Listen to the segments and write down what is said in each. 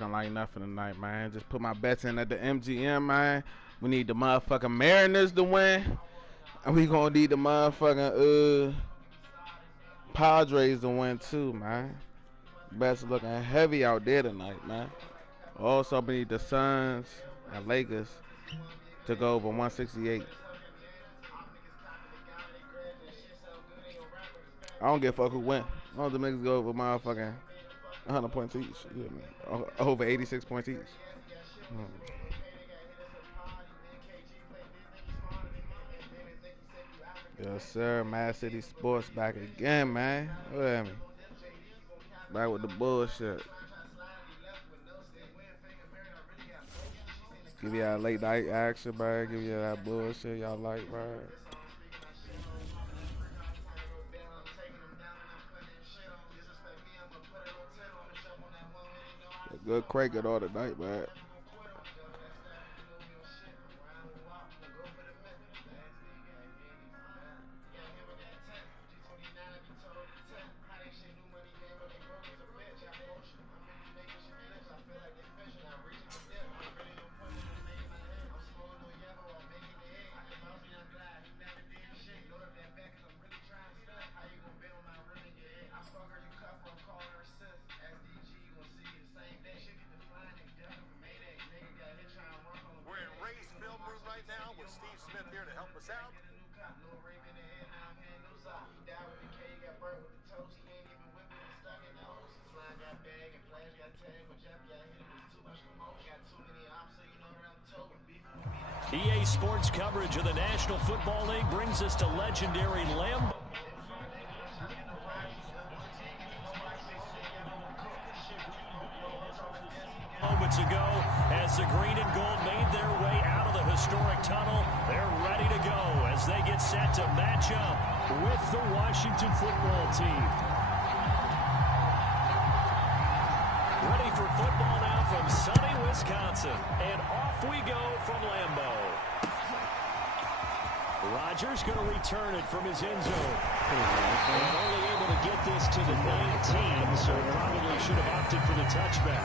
Like nothing tonight, man. Just put my bets in at the MGM, man. We need the motherfucking Mariners to win. And we gonna need the motherfucking Padres to win too, man. Bets looking heavy out there tonight, man. Also, we need the Suns and Lakers to go over 168. I don't give a fuck who win. All the niggas go over motherfucking 100 points each. You hear me? Over 86 points each. Yes, sir. MadCity Sports back again, man. Look at me. Back with the bullshit. Give you that late night action, man. Give you that bullshit y'all like, man. A good crank it all tonight, man. EA Sports coverage of the National Football League brings us to legendary Lambeau. Moments ago, as the green and gold made their way out of the historic tunnel, they're ready to go as they get set to match up with the Washington football team. Ready for football now from sunny Wisconsin, and off we go from Lambeau. Rodgers going to return it from his end zone. And only able to get this to the 19, so probably should have opted for the touchback.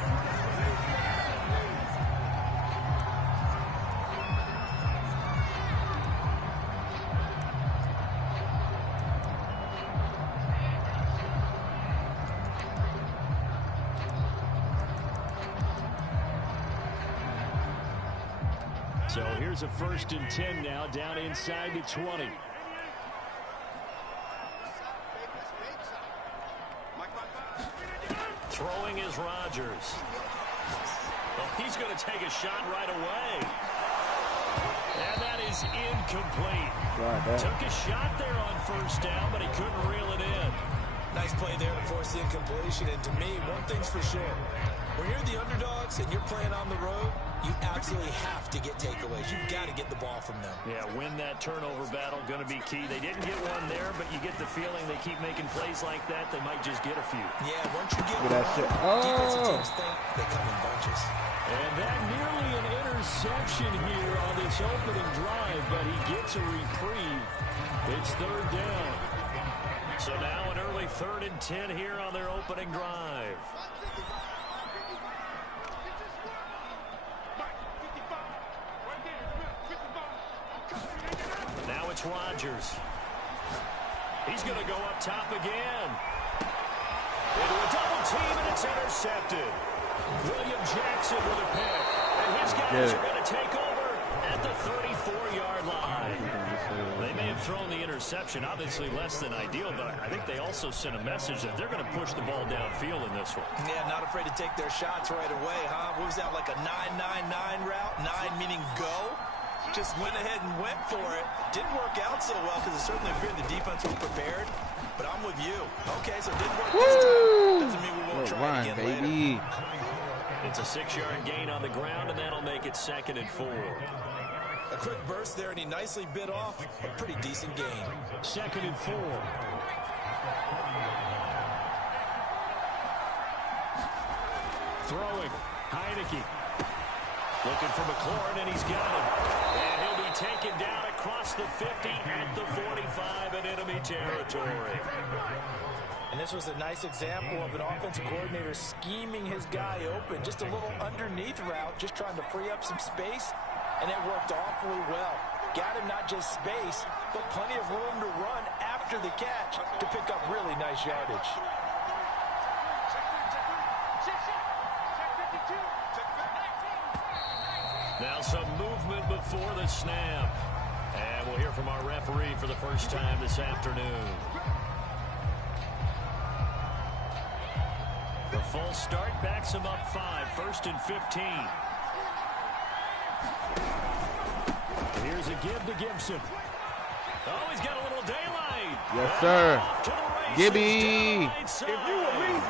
So here's a 1st and 10 now, down inside the 20. Throwing is Rodgers. Well, he's going to take a shot right away. And that is incomplete. Took a shot there on 1st down, but he couldn't reel it in. Nice play there to force the incompletion. And to me, one thing's for sure. When you're the underdogs and you're playing on the road, you absolutely have to get takeaways. You've got to get the ball from them. Yeah, win that turnover battle, going to be key. They didn't get one there, but you get the feeling they keep making plays like that, they might just get a few. Yeah, once you get that shit. defensive teams think they come in bunches. And that nearly an interception here on this opening drive, but he gets a reprieve. It's 3rd down. So now an early 3rd and 10 here on their opening drive. Now it's Rodgers. He's going to go up top again. Into a double team, and it's intercepted. William Jackson with a pick. And his guys are going to take over at the 34-yard line. They may have thrown the interception, obviously less than ideal, but I think they also sent a message that they're going to push the ball downfield in this one. Yeah, not afraid to take their shots right away, huh? What was that, like a 9-9-9 route? 9 meaning go? Just went ahead and went for it. Didn't work out so well because it certainly appeared the defense was prepared. But I'm with you. Okay, so it didn't work this time. Doesn't mean we won't try it again later. It's a 6-yard gain on the ground, and that'll make it 2nd and 4. A quick burst there, and he nicely bit off a pretty decent gain. 2nd and 4. Throwing. Heineke. Looking for McLaurin, and he's got him. And he'll be taken down across the 50 at the 45 in enemy territory. And this was a nice example of an offensive coordinator scheming his guy open. Just a little underneath route, just trying to free up some space, and it worked awfully well. Got him not just space, but plenty of room to run after the catch to pick up really nice yardage. Now some movement before the snap. And we'll hear from our referee for the first time this afternoon. The full start backs him up 5, 1st and 15. Here's a give to Gibson. Oh, he's got a little daylight. Yes, sir. Gibby. If you were me,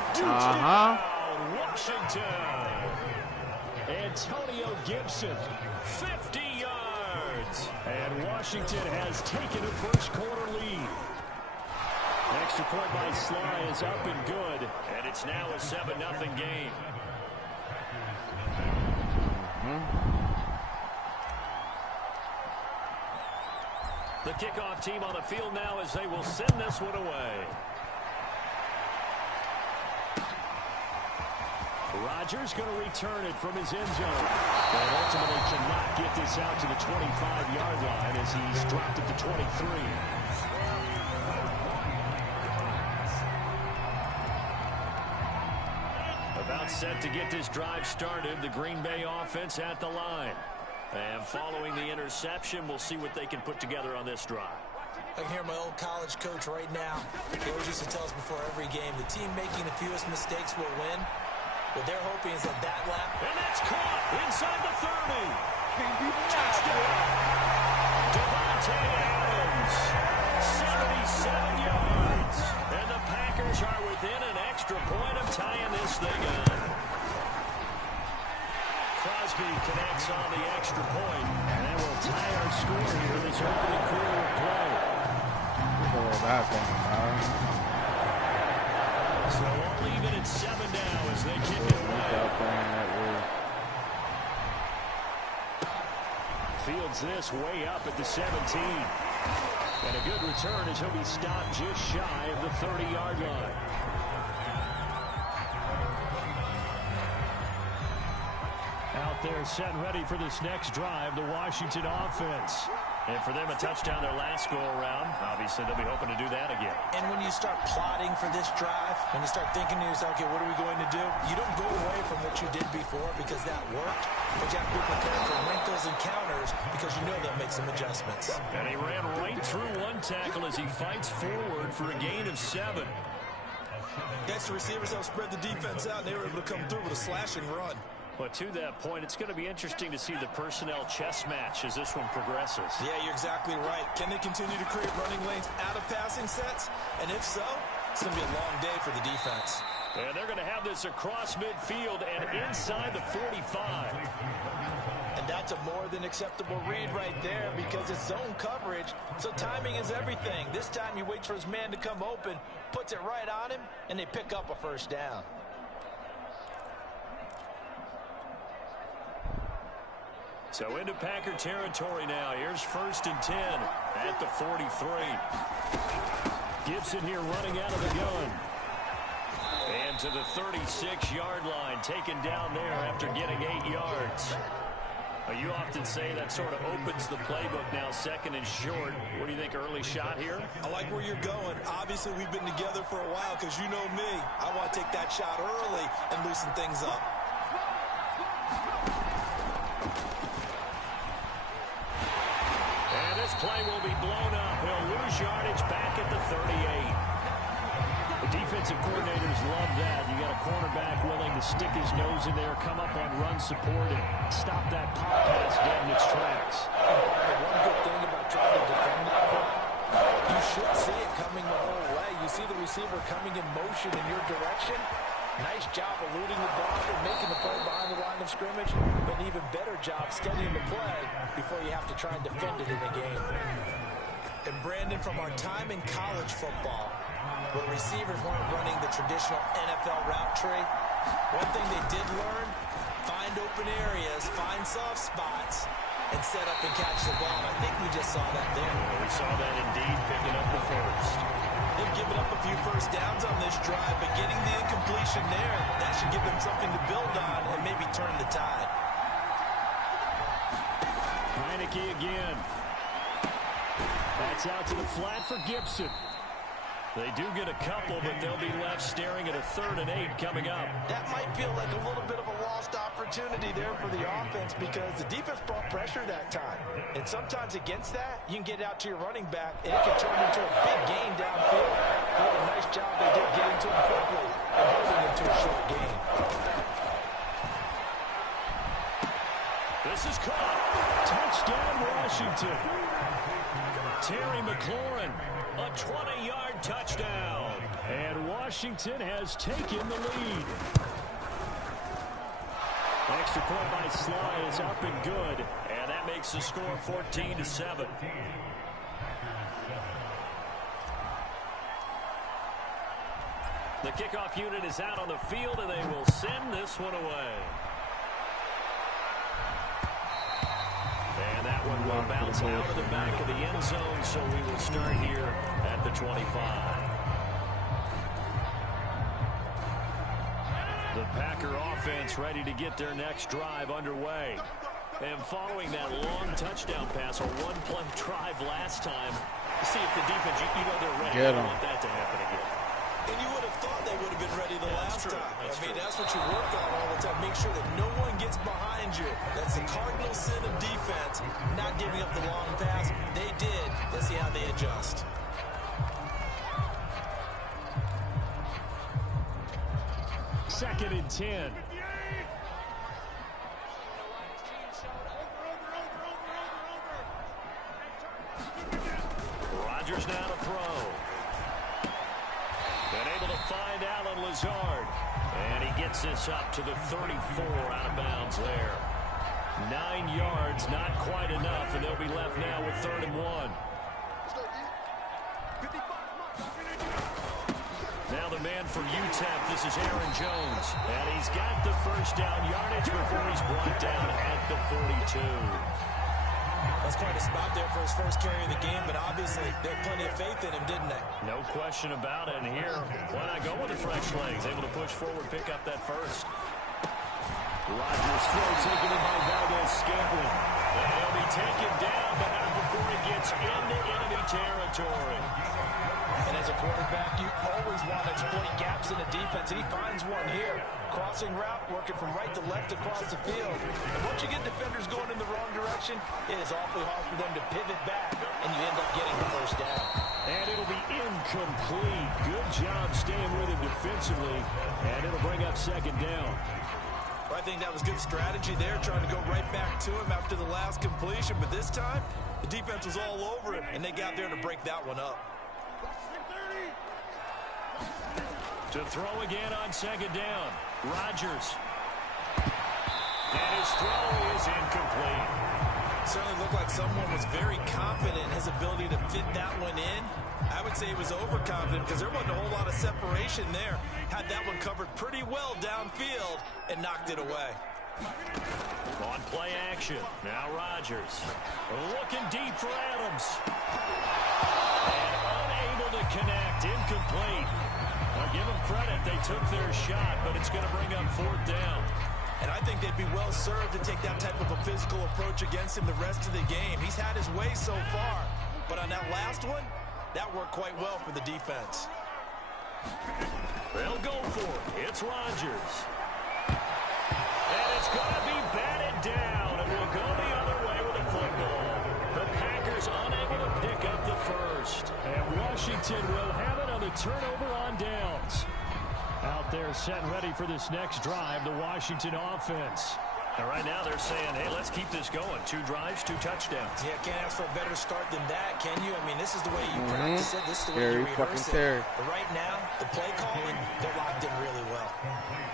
Washington. Antonio Gibson, 50 yards. And Washington has taken a first quarter lead. Extra point by Sly is up and good. And it's now a 7-0 game. The kickoff team on the field now as they will send this one away. Rodgers going to return it from his end zone. But ultimately cannot get this out to the 25-yard line as he's dropped at the 23. About set to get this drive started. The Green Bay offense at the line. And following the interception, we'll see what they can put together on this drive. I can hear my old college coach right now. He always used to tell us before every game, the team making the fewest mistakes will win. What they're hoping is that lap. And that's caught inside the 30. Touchdown. Devontae Adams, 77 yards. And the Packers are within an extra point of tying this thing up. Crosby connects on the extra point. And that will tie our score here this opening quarter of play. So all even at 7 now as they kick it away. Fields this way up at the 17. And a good return as he'll be stopped just shy of the 30-yard line. Out there set and ready for this next drive, the Washington offense. And for them, a touchdown their last go-around. Obviously, they'll be hoping to do that again. And when you start plotting for this drive, when you start thinking to yourself, okay, what are we going to do? You don't go away from what you did before because that worked. But you have to be prepared for wrinkles and counters because you know they'll make some adjustments. And he ran right through one tackle as he fights forward for a gain of 7. Against the receivers, they'll spread the defense out, and they were able to come through with a slashing run. But to that point, it's going to be interesting to see the personnel chess match as this one progresses. Yeah, you're exactly right. Can they continue to create running lanes out of passing sets? And if so, it's going to be a long day for the defense. And they're going to have this across midfield and inside the 45. And that's a more than acceptable read right there because it's zone coverage, so timing is everything. This time he waits for his man to come open, puts it right on him, and they pick up a first down. So into Packer territory now. Here's 1st and 10 at the 43. Gibson here running out of the gun. And to the 36-yard line, taken down there after getting 8 yards. You often say that sort of opens the playbook now, 2nd and short. What do you think, early shot here? I like where you're going. Obviously, we've been together for a while because you know me. I want to take that shot early and loosen things up. And this play will be blown up. He'll lose yardage back at the 38. The defensive coordinators love that. You got a cornerback willing to stick his nose in there, come up on run support, and stop that pop pass dead in its tracks. One good thing about trying to defend that play, you should see it coming the whole way. You see the receiver coming in motion in your direction. Nice job eluding the blocker, making the play behind the line of scrimmage, but an even better job studying the play before you have to try and defend it in a game. And Brandon, from our time in college football, where receivers weren't running the traditional NFL route tree, one thing they did learn, find open areas, find soft spots, and set up and catch the ball. I think we just saw that there. We saw that indeed, picking up the first. They've given up a few first downs on this drive, but getting the incompletion there, that should give them something to build on and maybe turn the tide. Heineke again. That's out to the flat for Gibson. They do get a couple, but they'll be left staring at a 3rd and 8 coming up. That might feel like a little bit of a lost opportunity there for the offense because the defense brought pressure that time. And sometimes against that, you can get out to your running back, and it can turn into a big gain downfield. What a nice job they did getting to him quickly and holding him to a short gain. This is caught. Touchdown, Washington. Terry McLaurin, a 20-yard touchdown. And Washington has taken the lead. Extra point by Sly is up and good. And that makes the score 14-7. The kickoff unit is out on the field, and they will send this one away. And that one will bounce out of the back of the end zone, so we will start here at the 25. The Packer offense ready to get their next drive underway. And following that long touchdown pass, a one-play drive last time, see if the defense, they're ready. I don't want that to happen again. And you would have thought they would have been ready the last time. That's what you work on all the time. Make sure that no one gets behind you. That's the cardinal sin of defense, not giving up the long pass. They did. Let's see how they adjust. Second and 10. Rodgers now to throw. Been able to find Alan Lazard. And he gets this up to the 34 out of bounds there. 9 yards, not quite enough, and they'll be left now with 3rd and 1. Now the man for UTEP, this is Aaron Jones. And he's got the first down yardage before he's brought down at the 42. That's quite a spot there for his first carry of the game, but obviously they had plenty of faith in him, didn't they? No question about it. And here, why not go with the fresh legs? Able to push forward, pick up that first. Rodgers throw taken in by Valdez-Scantling. And he'll be taken down, but not before he gets into enemy territory. And as a quarterback, you always want to exploit gaps in the defense, and he finds one here. Crossing route, working from right to left across the field. And once you get defenders going in the wrong direction, it is awfully hard for them to pivot back, and you end up getting the first down. And it'll be incomplete. Good job staying with him defensively, and it'll bring up 2nd down. Well, I think that was good strategy there, trying to go right back to him after the last completion. But this time, the defense was all over him, and they got there to break that one up. To throw again on 2nd down. Rodgers. And his throw is incomplete. Certainly looked like someone was very confident in his ability to fit that one in. I would say he was overconfident because there wasn't a whole lot of separation there. Had that one covered pretty well downfield and knocked it away. On play action. Now Rodgers. Looking deep for Adams. And unable to connect. Incomplete. Now give them credit. They took their shot, but it's going to bring up 4th down. And I think they'd be well served to take that type of a physical approach against him the rest of the game. He's had his way so far. But on that last one, that worked quite well for the defense. They'll go for it. It's Rodgers. And it's going to be batted down. And we'll go the other way with a football. The Packers unable to pick up the first. And Washington will have it on the turnover on downs. Out there set and ready for this next drive, the Washington offense. And right now they're saying, hey, let's keep this going. 2 drives, 2 touchdowns. Yeah, can't ask for a better start than that, can you? I mean, this is the way you practice it. This is the way you rehearse it. But right now, the play calling, they're locked in really well.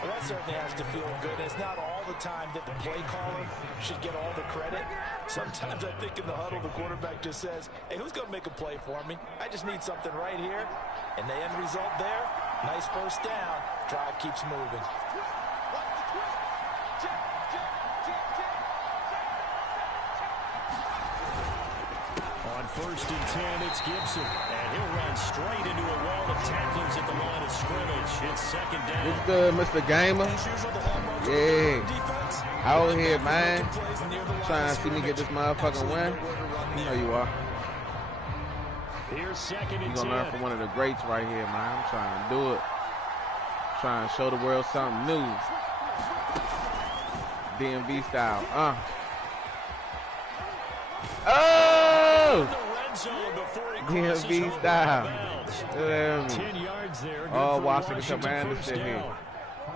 Well, that certainly has to feel good. It's not all the time that the play caller should get all the credit. Sometimes I think in the huddle, the quarterback just says, hey, who's going to make a play for me? I just need something right here. And the end result there, nice first down. Drive keeps moving. On first and 10, it's Gibson. And he'll run straight into a wall of tacklers at the line of scrimmage. It's second down. What's good, Mr. Gamer? Yeah. Out here, man. Trying to see me get this motherfucking win. You know you are. Here's second and 10. You're going to learn from one of the greats right here, man. I'm trying to do it. Trying to show the world something new. DMV style. Oh! DMV style. 10 yards there. Oh, Washington Commanders sit here.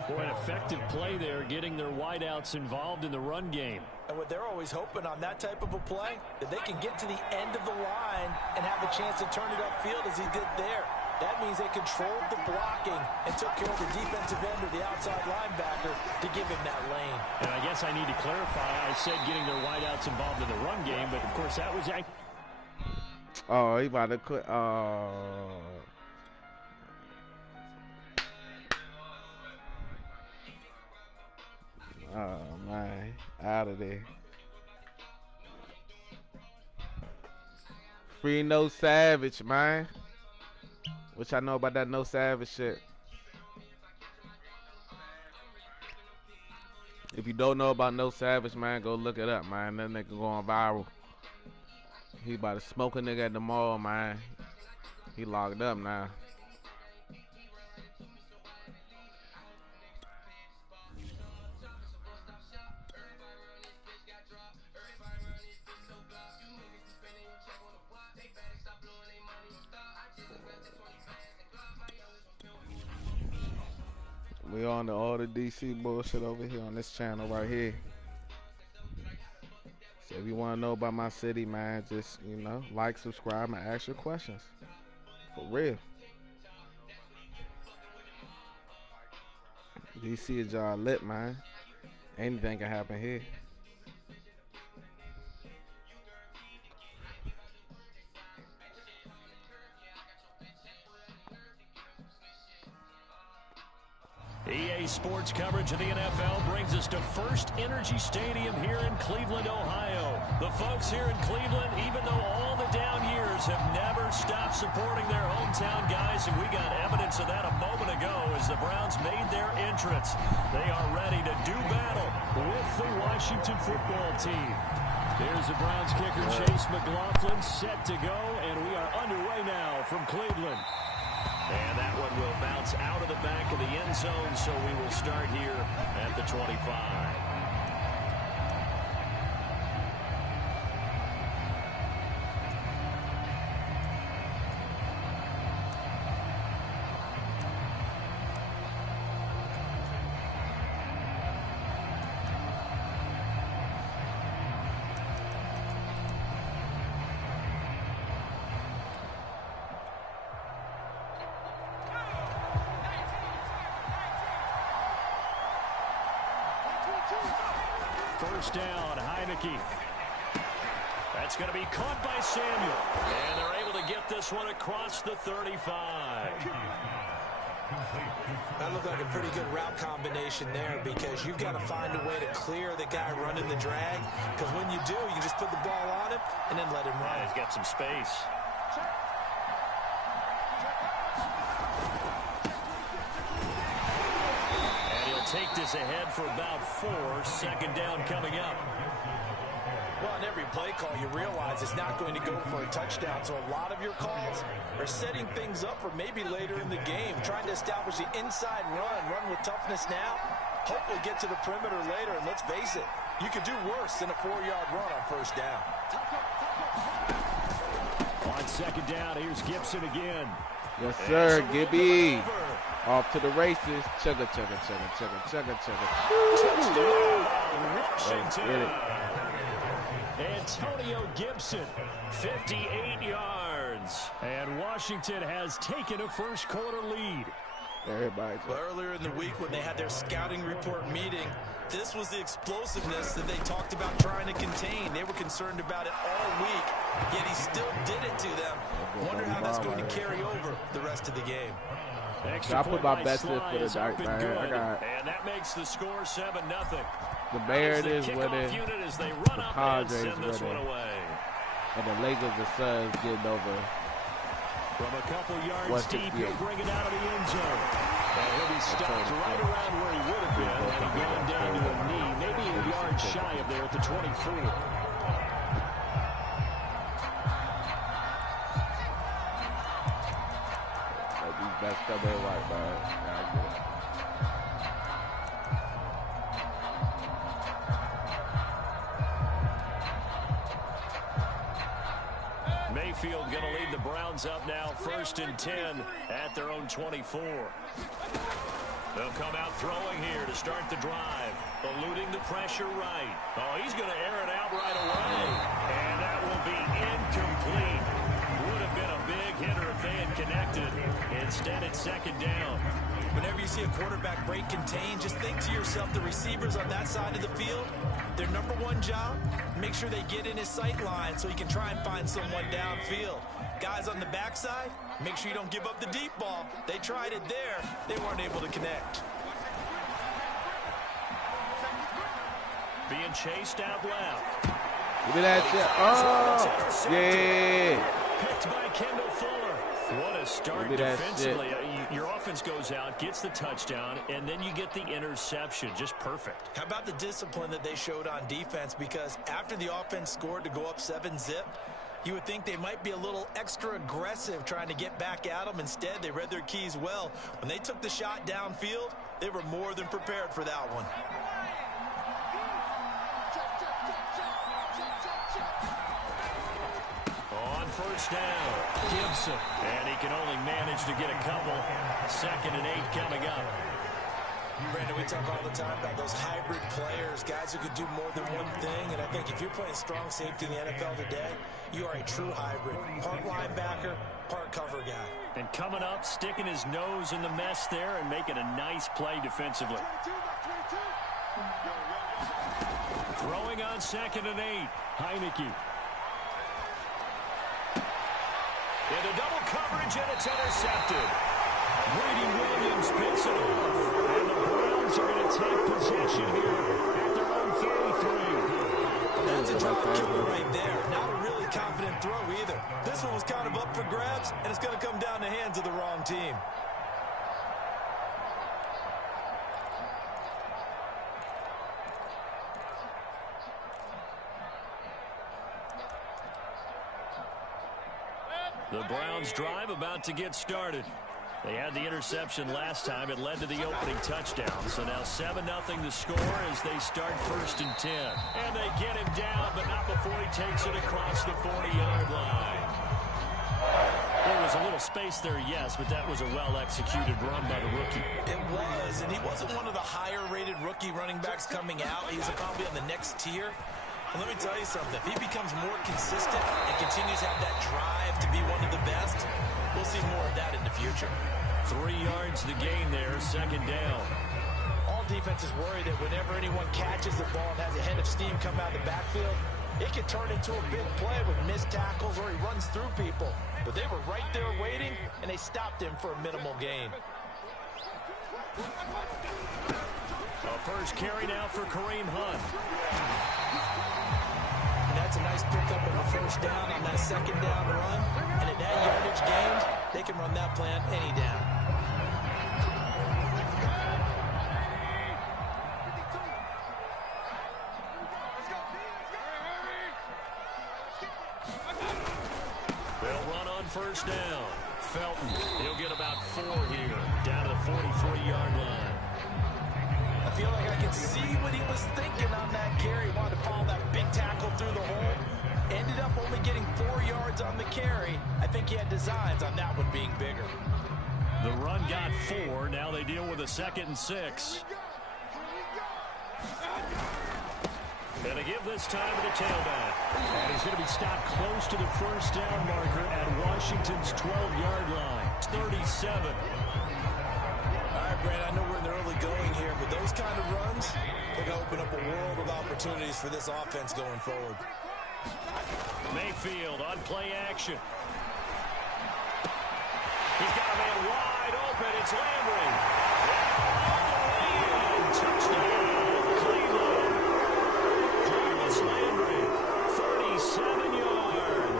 Boy, an effective play there, getting their wideouts involved in the run game. And what they're always hoping on that type of a play, that they can get to the end of the line and have a chance to turn it upfield as he did there. That means they controlled the blocking and took care of the defensive end or the outside linebacker to give him that lane. And I guess I need to clarify. I said getting their wideouts involved in the run game, but of course that was... Oh, he about to quit. Oh, man. Out of there. Free No Savage, man. What y'all know about that No Savage shit? If you don't know about No Savage, man, go look it up, man. That nigga going viral. He about to smoke a nigga at the mall, man. He locked up now. We on all the DC bullshit over here on this channel right here. So if you want to know about my city, man, just, you know, like, subscribe, and ask your questions. For real. DC is y'all lit, man. Anything can happen here. EA Sports coverage of the NFL brings us to First Energy Stadium here in Cleveland, Ohio. The folks here in Cleveland, even though all the down years, have never stopped supporting their hometown guys, and we got evidence of that a moment ago as the Browns made their entrance. They are ready to do battle with the Washington football team. Here's the Browns kicker, Chase McLaughlin, set to go, and we are underway now from Cleveland. And that one will bounce out of the back of the end zone, so we will start here at the 25. First down, Heineke. That's going to be caught by Samuel. And they're able to get this one across the 35. That looked like a pretty good route combination there, because you've got to find a way to clear the guy running the drag. Because when you do, you just put the ball on him and then let him run. He's got some space. Take this ahead for about 4. Second down coming up. Well, on every play call, you realize it's not going to go for a touchdown. So a lot of your calls are setting things up for maybe later in the game, trying to establish the inside run with toughness now, hopefully get to the perimeter later. And let's face it, you could do worse than a 4-yard run on first down. On second down, here's Gibson again. Yes, sir, Gibby. Off to the races. Chugga, chugga, chugga, chugga, chugga, chugga. Antonio Gibson, 58 yards. And Washington has taken a first quarter lead. Everybody. Well, earlier in the week when they had their scouting report meeting, this was the explosiveness that they talked about trying to contain. They were concerned about it all week, yet he still did it to them. Wonder how that's going to carry over the rest of the game. I put my best in for the night, man. I got, and that makes the score 7-0. The Bears is with it. Unit as they run the up Padres and send this with one it. away. And the Lakers and Suns getting over. From a couple yards deep, he'll bring it out of the end zone. And he'll be stopped right around where he would have been had he gone down to a knee, maybe a yard shy of there at the 24. That's double right, man. Mayfield going to lead the Browns up now, 1st and 10 at their own 24. They'll come out throwing here to start the drive, eluding the pressure right. Oh, he's going to air it out right away, and that will be incomplete. Would have been a big hitter if they had connected. Instead, it's 2nd down. Whenever you see a quarterback break contain, just think to yourself, the receivers on that side of the field, their number one job, make sure they get in his sight line so he can try and find someone downfield. Guys on the backside, make sure you don't give up the deep ball. They tried it there. They weren't able to connect. Being chased out left. Give me that shit. Oh, yeah. Picked by Kendall Fuller. What a start defensively. Your offense goes out, gets the touchdown, and then you get the interception. Just perfect. How about the discipline that they showed on defense? Because after the offense scored to go up 7-zip, you would think they might be a little extra aggressive trying to get back at them. Instead, they read their keys well. When they took the shot downfield, they were more than prepared for that one. On 1st down, Gibson. And he can only manage to get a couple. 2nd and 8 coming up. Brandon, we talk all the time about those hybrid players, guys who could do more than one thing. And I think if you're playing strong safety in the NFL today, you are a true hybrid. Part linebacker, part cover guy. And coming up, sticking his nose in the mess there and making a nice play defensively. Throwing on 2nd and 8. Heineke. Into double coverage, and it's intercepted. Brady Williams picks it off. And the Browns are going to take possession here at their own 33. That's a drop killer right there. Not a really confident throw either. This one was kind of up for grabs, and it's going to come down the hands of the wrong team. The Browns drive about to get started. They had the interception last time. It led to the opening touchdown. So now 7-0 the score as they start 1st and 10. And they get him down, but not before he takes it across the 40-yard line. There was a little space there, yes, but that was a well-executed run by the rookie. It was, and he wasn't one of the higher-rated rookie running backs coming out. He's probably on the next tier. And let me tell you something. If he becomes more consistent and continues to have that drive to be one of the best, we'll see more of that in the future. 3 yards to gain there, 2nd down. All defenses worry that whenever anyone catches the ball and has a head of steam come out of the backfield, it can turn into a big play with missed tackles or he runs through people. But they were right there waiting, and they stopped him for a minimal gain. A first carry now for Kareem Hunt. And that's a nice pickup of a 1st down on that 2nd down run. And at that yardage gained, they can run that plan any down. They'll run on 1st down. Felton, he'll get about 4 here, down to the 43-yard line. I feel like I can see what he was thinking on that carry. He wanted to follow that big tackle through the hole. Ended up only getting 4 yards on the carry. I think he had designs on that one being bigger. The run got 4. Now they deal with a 2nd and 6. And they give this time to the tailback. And he's going to be stopped close to the 1st down marker at Washington's 12-yard line. It's 37. All right, Brandon, I know we're in the early going here, but those kind of runs, they're going to open up a world of opportunities for this offense going forward. Mayfield on play action. He's got a man wide open. It's Landry. And touchdown, Cleveland. Jarvis Landry, 37 yards.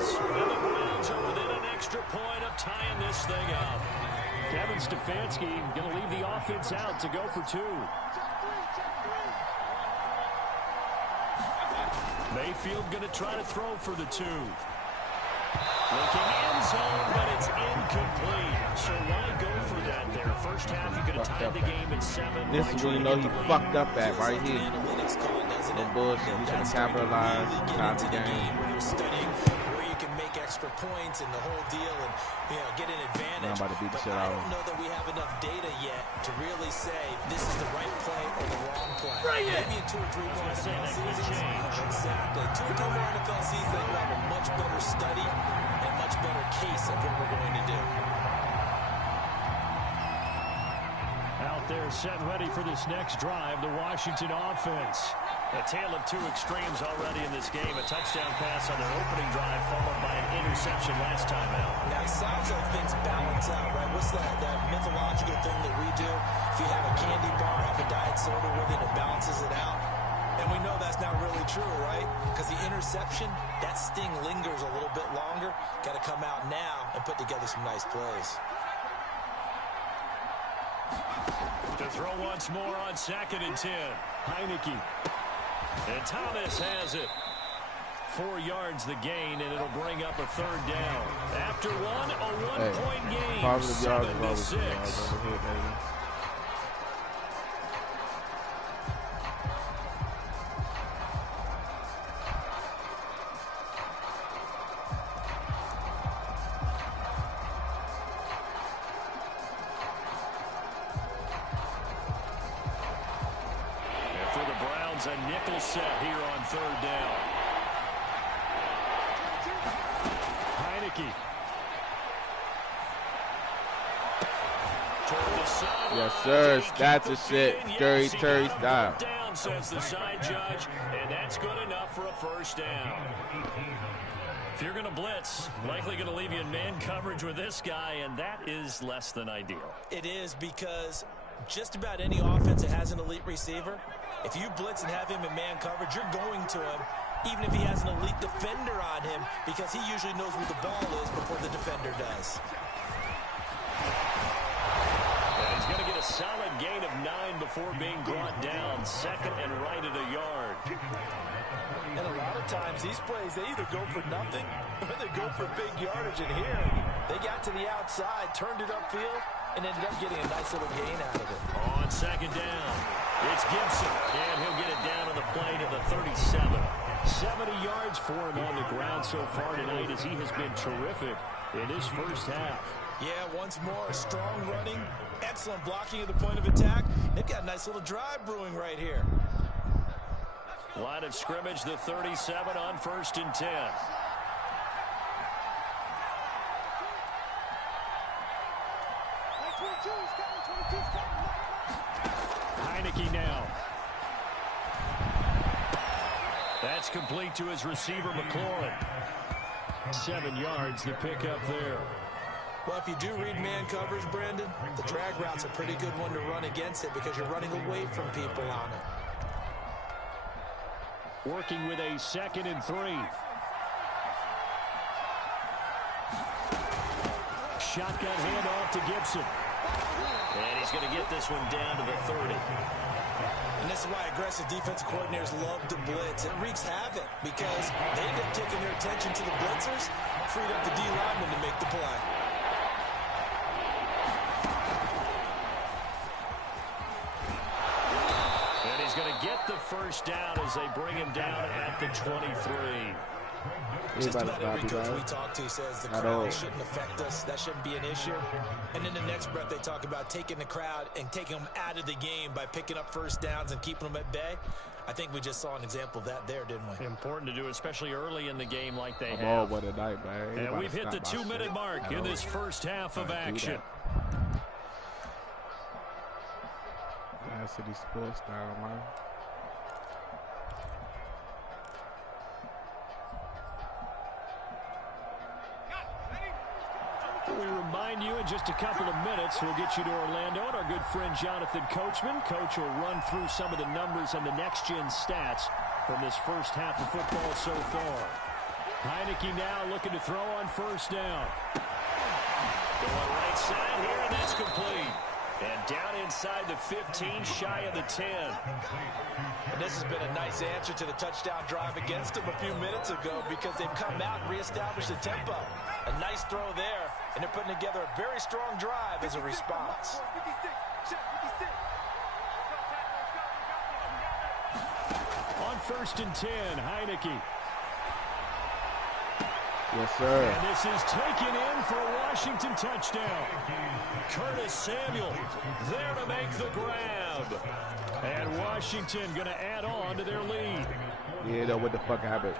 offense out to go for 2. Mayfield going to try to throw for the 2. Looking end zone, but it's incomplete. So why go for that there? First half, you could have tied the game at 7. This is when you know he fucked up at right here. No bullshit. You should have capitalized, tied the game. Studying where you can make extra points and the whole deal, and get an advantage. I'm about to beat the shit out of him. I don't know that we have enough data yet to really say this is the right play or the wrong play. Maybe in 2 or 3 more NFL seasons. Exactly. 2 or 3 more NFL seasons, they will have a much better study and much better case of what we're going to do. Out there, set ready for this next drive, the Washington offense. A tale of 2 extremes already in this game. A touchdown pass on their opening drive, followed by an interception last time out. Now, it sounds like things balance out, right? What's that mythological thing that we do? If you have a candy bar, have a diet soda with it, it balances it out. And we know that's not really true, right? Because the interception, that sting lingers a little bit longer. Got to come out now and put together some nice plays. To throw once more on 2nd and 10. Heineke. And Thomas has it. 4 yards the gain, and it'll bring up a 3rd down. After one, a one-point game. Positive yards is always 7-6. over here, baby. A nickel set here on 3rd down. Heineke. Yes, sir. That's a shit. Scary Terry style. Down, says the side judge, and that's good enough for a 1st down. If you're going to blitz, likely going to leave you in man coverage with this guy, and that is less than ideal. It is, because just about any offense that has an elite receiver, if you blitz and have him in man coverage, you're going to him, even if he has an elite defender on him, because he usually knows where the ball is before the defender does. And he's going to get a solid gain of 9 before being brought down. 2nd and right at a yard. And a lot of times, these plays, they either go for nothing or they go for big yardage. And here, they got to the outside, turned it upfield, and ended up getting a nice little gain out of it. On 2nd down, it's Gibson, and he'll get it down on the play to the 37. 70 yards for him on the ground so far tonight, as he has been terrific in his first half. Yeah, once more, strong running, excellent blocking at the point of attack. They've got a nice little drive brewing right here. Line of scrimmage, the 37 on 1st and 10. Heineke now. That's complete to his receiver, McLaurin. 7 yards, the pickup there. Well, if you do read man coverage, Brandon, the drag route's a pretty good one to run against it because you're running away from people on it. Working with a 2nd and 3. Shotgun handoff to Gibson. And he's going to get this one down to the 30. And this is why aggressive defensive coordinators love to blitz. It wreaks havoc because they end up taking their attention to the blitzers, freed up the D lineman to make the play. And he's going to get the 1st down as they bring him down at the 23. Just about every coach we talk to says the crowd shouldn't affect us. That shouldn't be an issue. And in the next breath, they talk about taking the crowd and taking them out of the game by picking up 1st downs and keeping them at bay. I think we just saw an example of that there, didn't we? Important to do, especially early in the game like they have. What a night, man. And we've hit the 2-minute mark in this first half of action. MadCity sports style, man. We remind you in just a couple of minutes, we'll get you to Orlando and our good friend Jonathan Coachman. Coach will run through some of the numbers and the next-gen stats from this first half of football so far. Heineke now looking to throw on 1st down. Going right side here, and that's complete. And down inside the 15, shy of the 10. And this has been a nice answer to the touchdown drive against them a few minutes ago because they've come out and reestablished the tempo. A nice throw there, and they're putting together a very strong drive as a response. On 1st and 10, Heineke. Yes, sir. And this is taken in for a Washington touchdown. Curtis Samuel there to make the grab. And Washington going to add on to their lead. Yeah, though, what the fuck happened?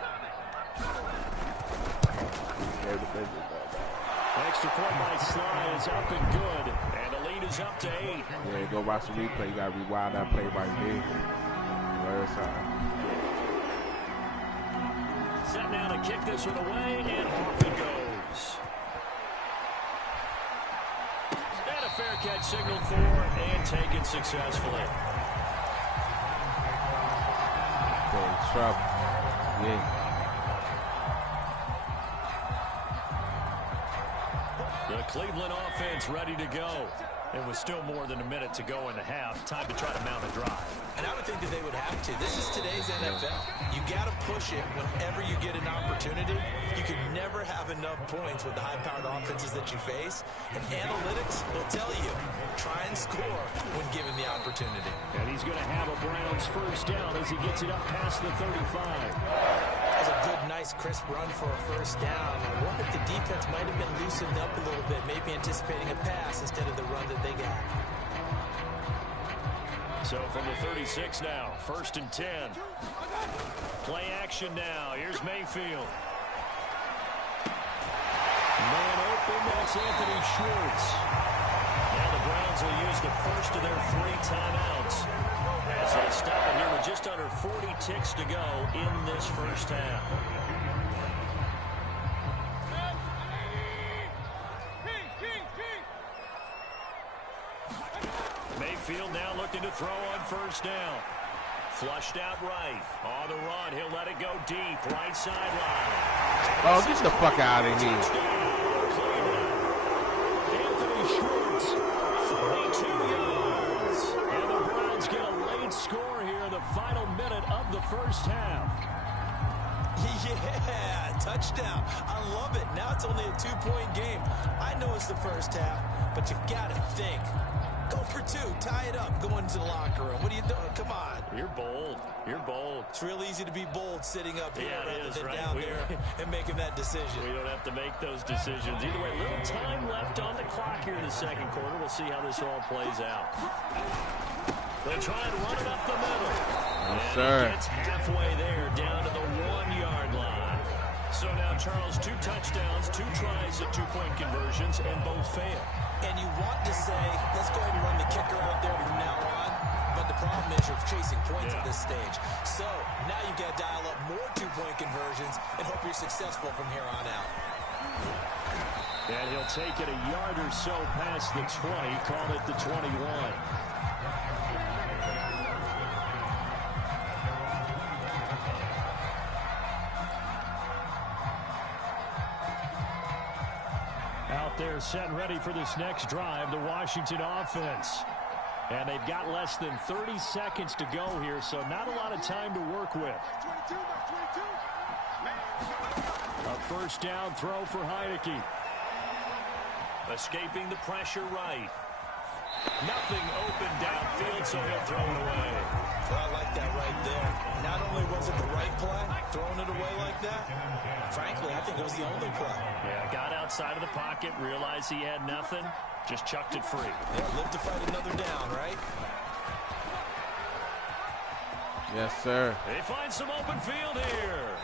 Extra point by Sly is up and good. And the lead is up to 8. Yeah, go watch the replay. You got to rewind that play right there. Right side. Set now to kick this one away, and off it goes. And a fair catch signaled for and taken successfully. Trouble. Yeah. The Cleveland offense ready to go. It was still more than a minute to go in the half. Time to try to mount a drive. And I would think that they would have to. This is today's NFL. You got to push it whenever you get an opportunity. You can never have enough points with the high-powered offenses that you face. And analytics will tell you, try and score when given the opportunity. And he's going to have a Browns first down as he gets it up past the 35. That's a good, nice, crisp run for a first down. I wonder if the defense might have been loosened up a little bit, maybe anticipating a pass instead of the run that they got. So from the 36 now, 1st and 10. Play action now. Here's Mayfield. Man open, that's Anthony Schwartz. Now the Browns will use the first of their 3 timeouts as they stop it here with just under 40 ticks to go in this first half. Mayfield now looking to throw on first down. Flushed out right. On the run, he'll let it go deep. Right sideline. Oh, get the fuck out of here. Anthony Schwartz, 42 yards. And the Browns get a late score here in the final minute of the first half. Yeah, touchdown. I love it. Now it's only a 2-point game. I know it's the first half, but you got to think. Go for 2. Tie it up. Go into the locker room. What are you doing? Come on. You're bold. You're bold. It's real easy to be bold sitting up here rather than right? down there and making that decision. We don't have to make those decisions. Either way, little time left on the clock here in the second quarter. We'll see how this all plays out. They try and run it up the middle. Yes, sir. It's halfway there, down to the 1-yard line. So now, Charles, 2 touchdowns, 2 tries at 2-point conversions, and both fail. And you want to say, let's go ahead and run the kicker out there from now on. But the problem is you're chasing points at this stage. So now you've got to dial up more 2-point conversions and hope you're successful from here on out. And he'll take it a yard or so past the 20, call it the 21. Out there set and ready for this next drive, the Washington offense. And they've got less than 30 seconds to go here, so not a lot of time to work with. A first down throw for Heineke. Escaping the pressure right. Nothing open downfield, so he'll throw it away. Well, I like that right there. Not only was it the right play, throwing it away like that, frankly, I think it was the only play. Yeah, got outside of the pocket, realized he had nothing, just chucked it free. Yeah, live to fight another down, right? Yes, sir. They find some open field here.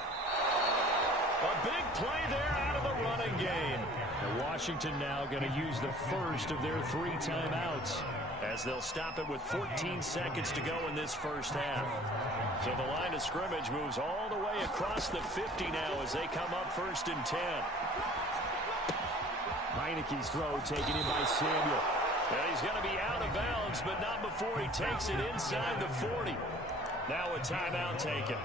A big play there out of the running game. And Washington now going to use the first of their 3 timeouts as they'll stop it with 14 seconds to go in this first half. So the line of scrimmage moves all the way across the 50 now as they come up 1st and 10. Heineke's throw taken in by Samuel. And he's going to be out of bounds, but not before he takes it inside the 40. Now a timeout taken.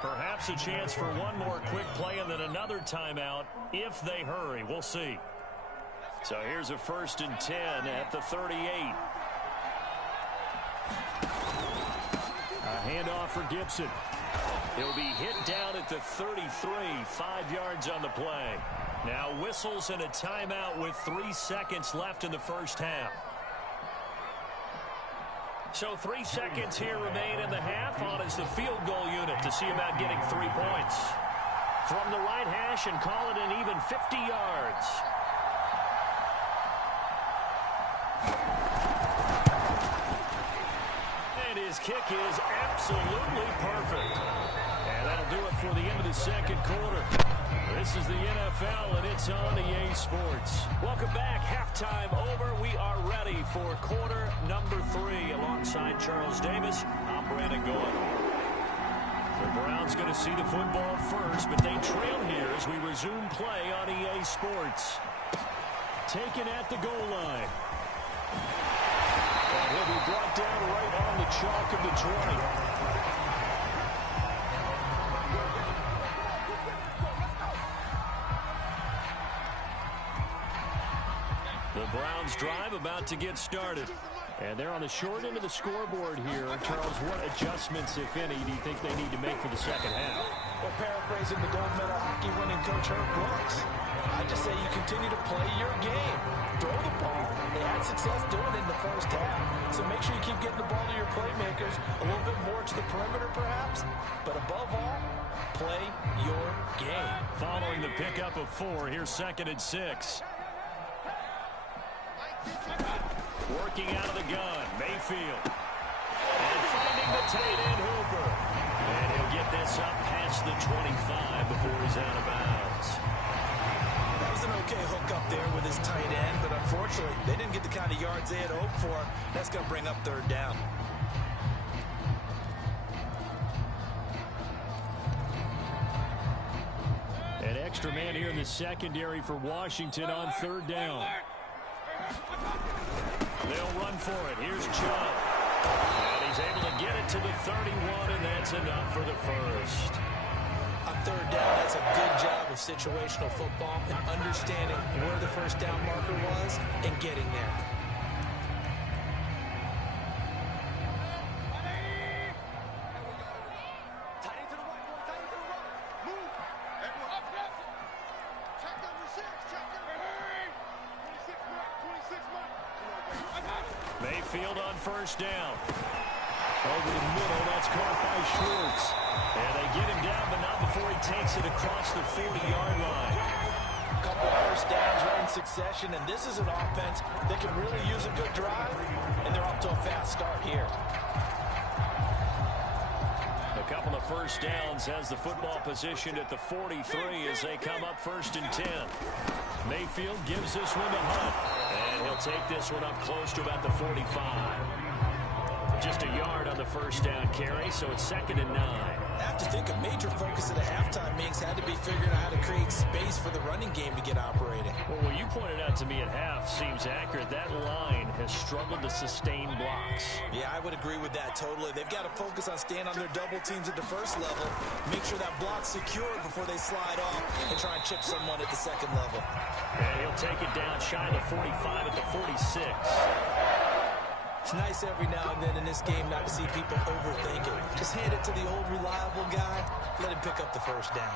Perhaps a chance for one more quick play and then another timeout if they hurry. We'll see. So here's a 1st and 10 at the 38. A handoff for Gibson. He'll be hit down at the 33, 5 yards on the play. Now whistles and a timeout with 3 seconds left in the first half. So 3 seconds here remain in the half. On is the field goal unit to see about getting 3 points. From the right hash and call it an even 50 yards. And his kick is absolutely perfect. And that'll do it for the end of the second quarter. This is the NFL, and it's on EA Sports. Welcome back. Halftime over. We are ready for quarter number 3. Alongside Charles Davis, I'm Brandon Gould. The Browns going to see the football first, but they trail here as we resume play on EA Sports. Taken at the goal line. And he'll be brought down right on the chalk of the 20. The Browns drive about to get started. And they're on the short end of the scoreboard here. Charles, what adjustments, if any, do you think they need to make for the second half? Well, paraphrasing the gold medal hockey winning coach Herb Brooks, I just say you continue to play your game. Throw the ball. They had success doing it in the first half. So make sure you keep getting the ball to your playmakers, a little bit more to the perimeter perhaps. But above all, play your game. Following the pickup of 4, here's 2nd and 6. Working out of the gun, Mayfield. And finding the tight end, Hooper. And he'll get this up past the 25 before he's out of bounds. That was an okay hook up there with his tight end, but unfortunately, they didn't get the kind of yards they had hoped for. That's going to bring up 3rd down. An extra man here in the secondary for Washington on 3rd down. They'll run for it. Here's Chubb. And he's able to get it to the 31, and that's enough for the first. On 3rd down, that's a good job of situational football and understanding where the first down marker was and getting there. Mayfield on 1st down. Over the middle, that's caught by Schwartz. And they get him down, but not before he takes it across the 40-yard line. A couple of first downs right in succession, and this is an offense that can really use a good drive, and they're off to a fast start here. A couple of first downs has the football positioned at the 43 as they come up 1st and 10. Mayfield gives this one to Hunt, and he'll take this one up close to about the 45. Just a yard on the first down carry, so it's 2nd and 9. I have to think a major focus of the halftime meetings had to be figuring out how to create space for the running game to get operating. Well, what you pointed out to me at half seems accurate. That line has struggled to sustain blocks. Yeah, I would agree with that totally. They've got to focus on staying on their double teams at the first level, make sure that block's secure before they slide off and try and chip someone at the 2nd level. And he'll take it down shy of the 45 at the 46. It's nice every now and then in this game not to see people overthink it. Just hand it to the old reliable guy, let him pick up the first down.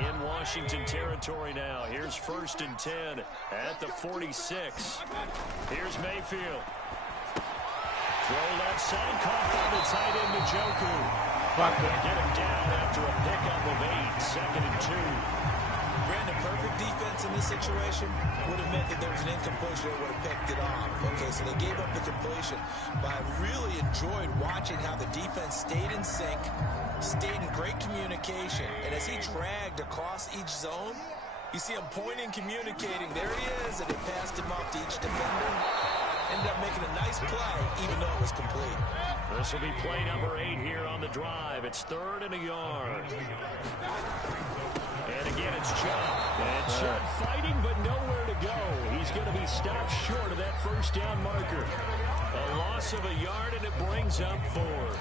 In Washington territory now. Here's 1st and 10 at the 46. Here's Mayfield. Throw left side, caught by the tight end Njoku. Get him down after a pickup of 8, 2nd and 2. Brandon, perfect defense in this situation would have meant that there was an incompletion that would have picked it off. Okay, so they gave up the completion. But I really enjoyed watching how the defense stayed in sync, stayed in great communication. And as he dragged across each zone, you see him pointing, communicating. There he is, and they passed him off to each defender. Ended up making a nice play, even though it was complete. This will be play number 8 here on the drive. It's 3rd and a yard. And again, it's Chubb. And Chubb fighting, but nowhere to go. He's going to be stopped short of that first down marker. A loss of a yard, and it brings up 4th.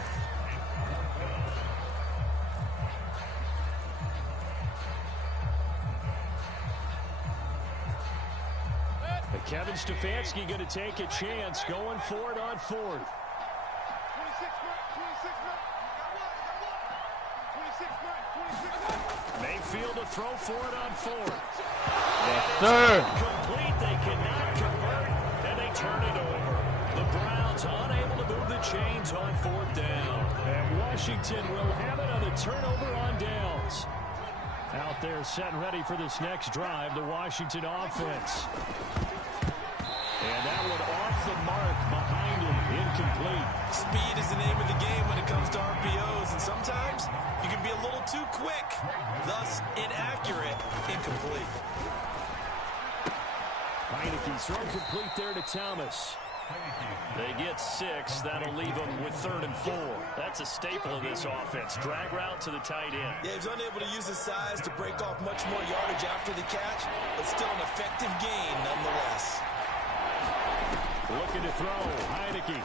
Kevin Stefanski going to take a chance going for it on fourth. Mayfield to throw for it on fourth. Yes, sir. Complete. They cannot convert, and they turn it over. The Browns unable to move the chains on fourth down. And Washington will have it on the turnover on downs. Out there set and ready for this next drive, the Washington offense. And that one off the mark behind him, incomplete. Speed is the name of the game when it comes to RPOs, and sometimes you can be a little too quick, thus inaccurate, incomplete. Heineke's throw complete there to Thomas. They get 6. That'll leave them with 3rd and 4. That's a staple of this offense. Drag route to the tight end. Yeah, he's unable to use his size to break off much more yardage after the catch, but still an effective gain nonetheless. Looking to throw, Heineke.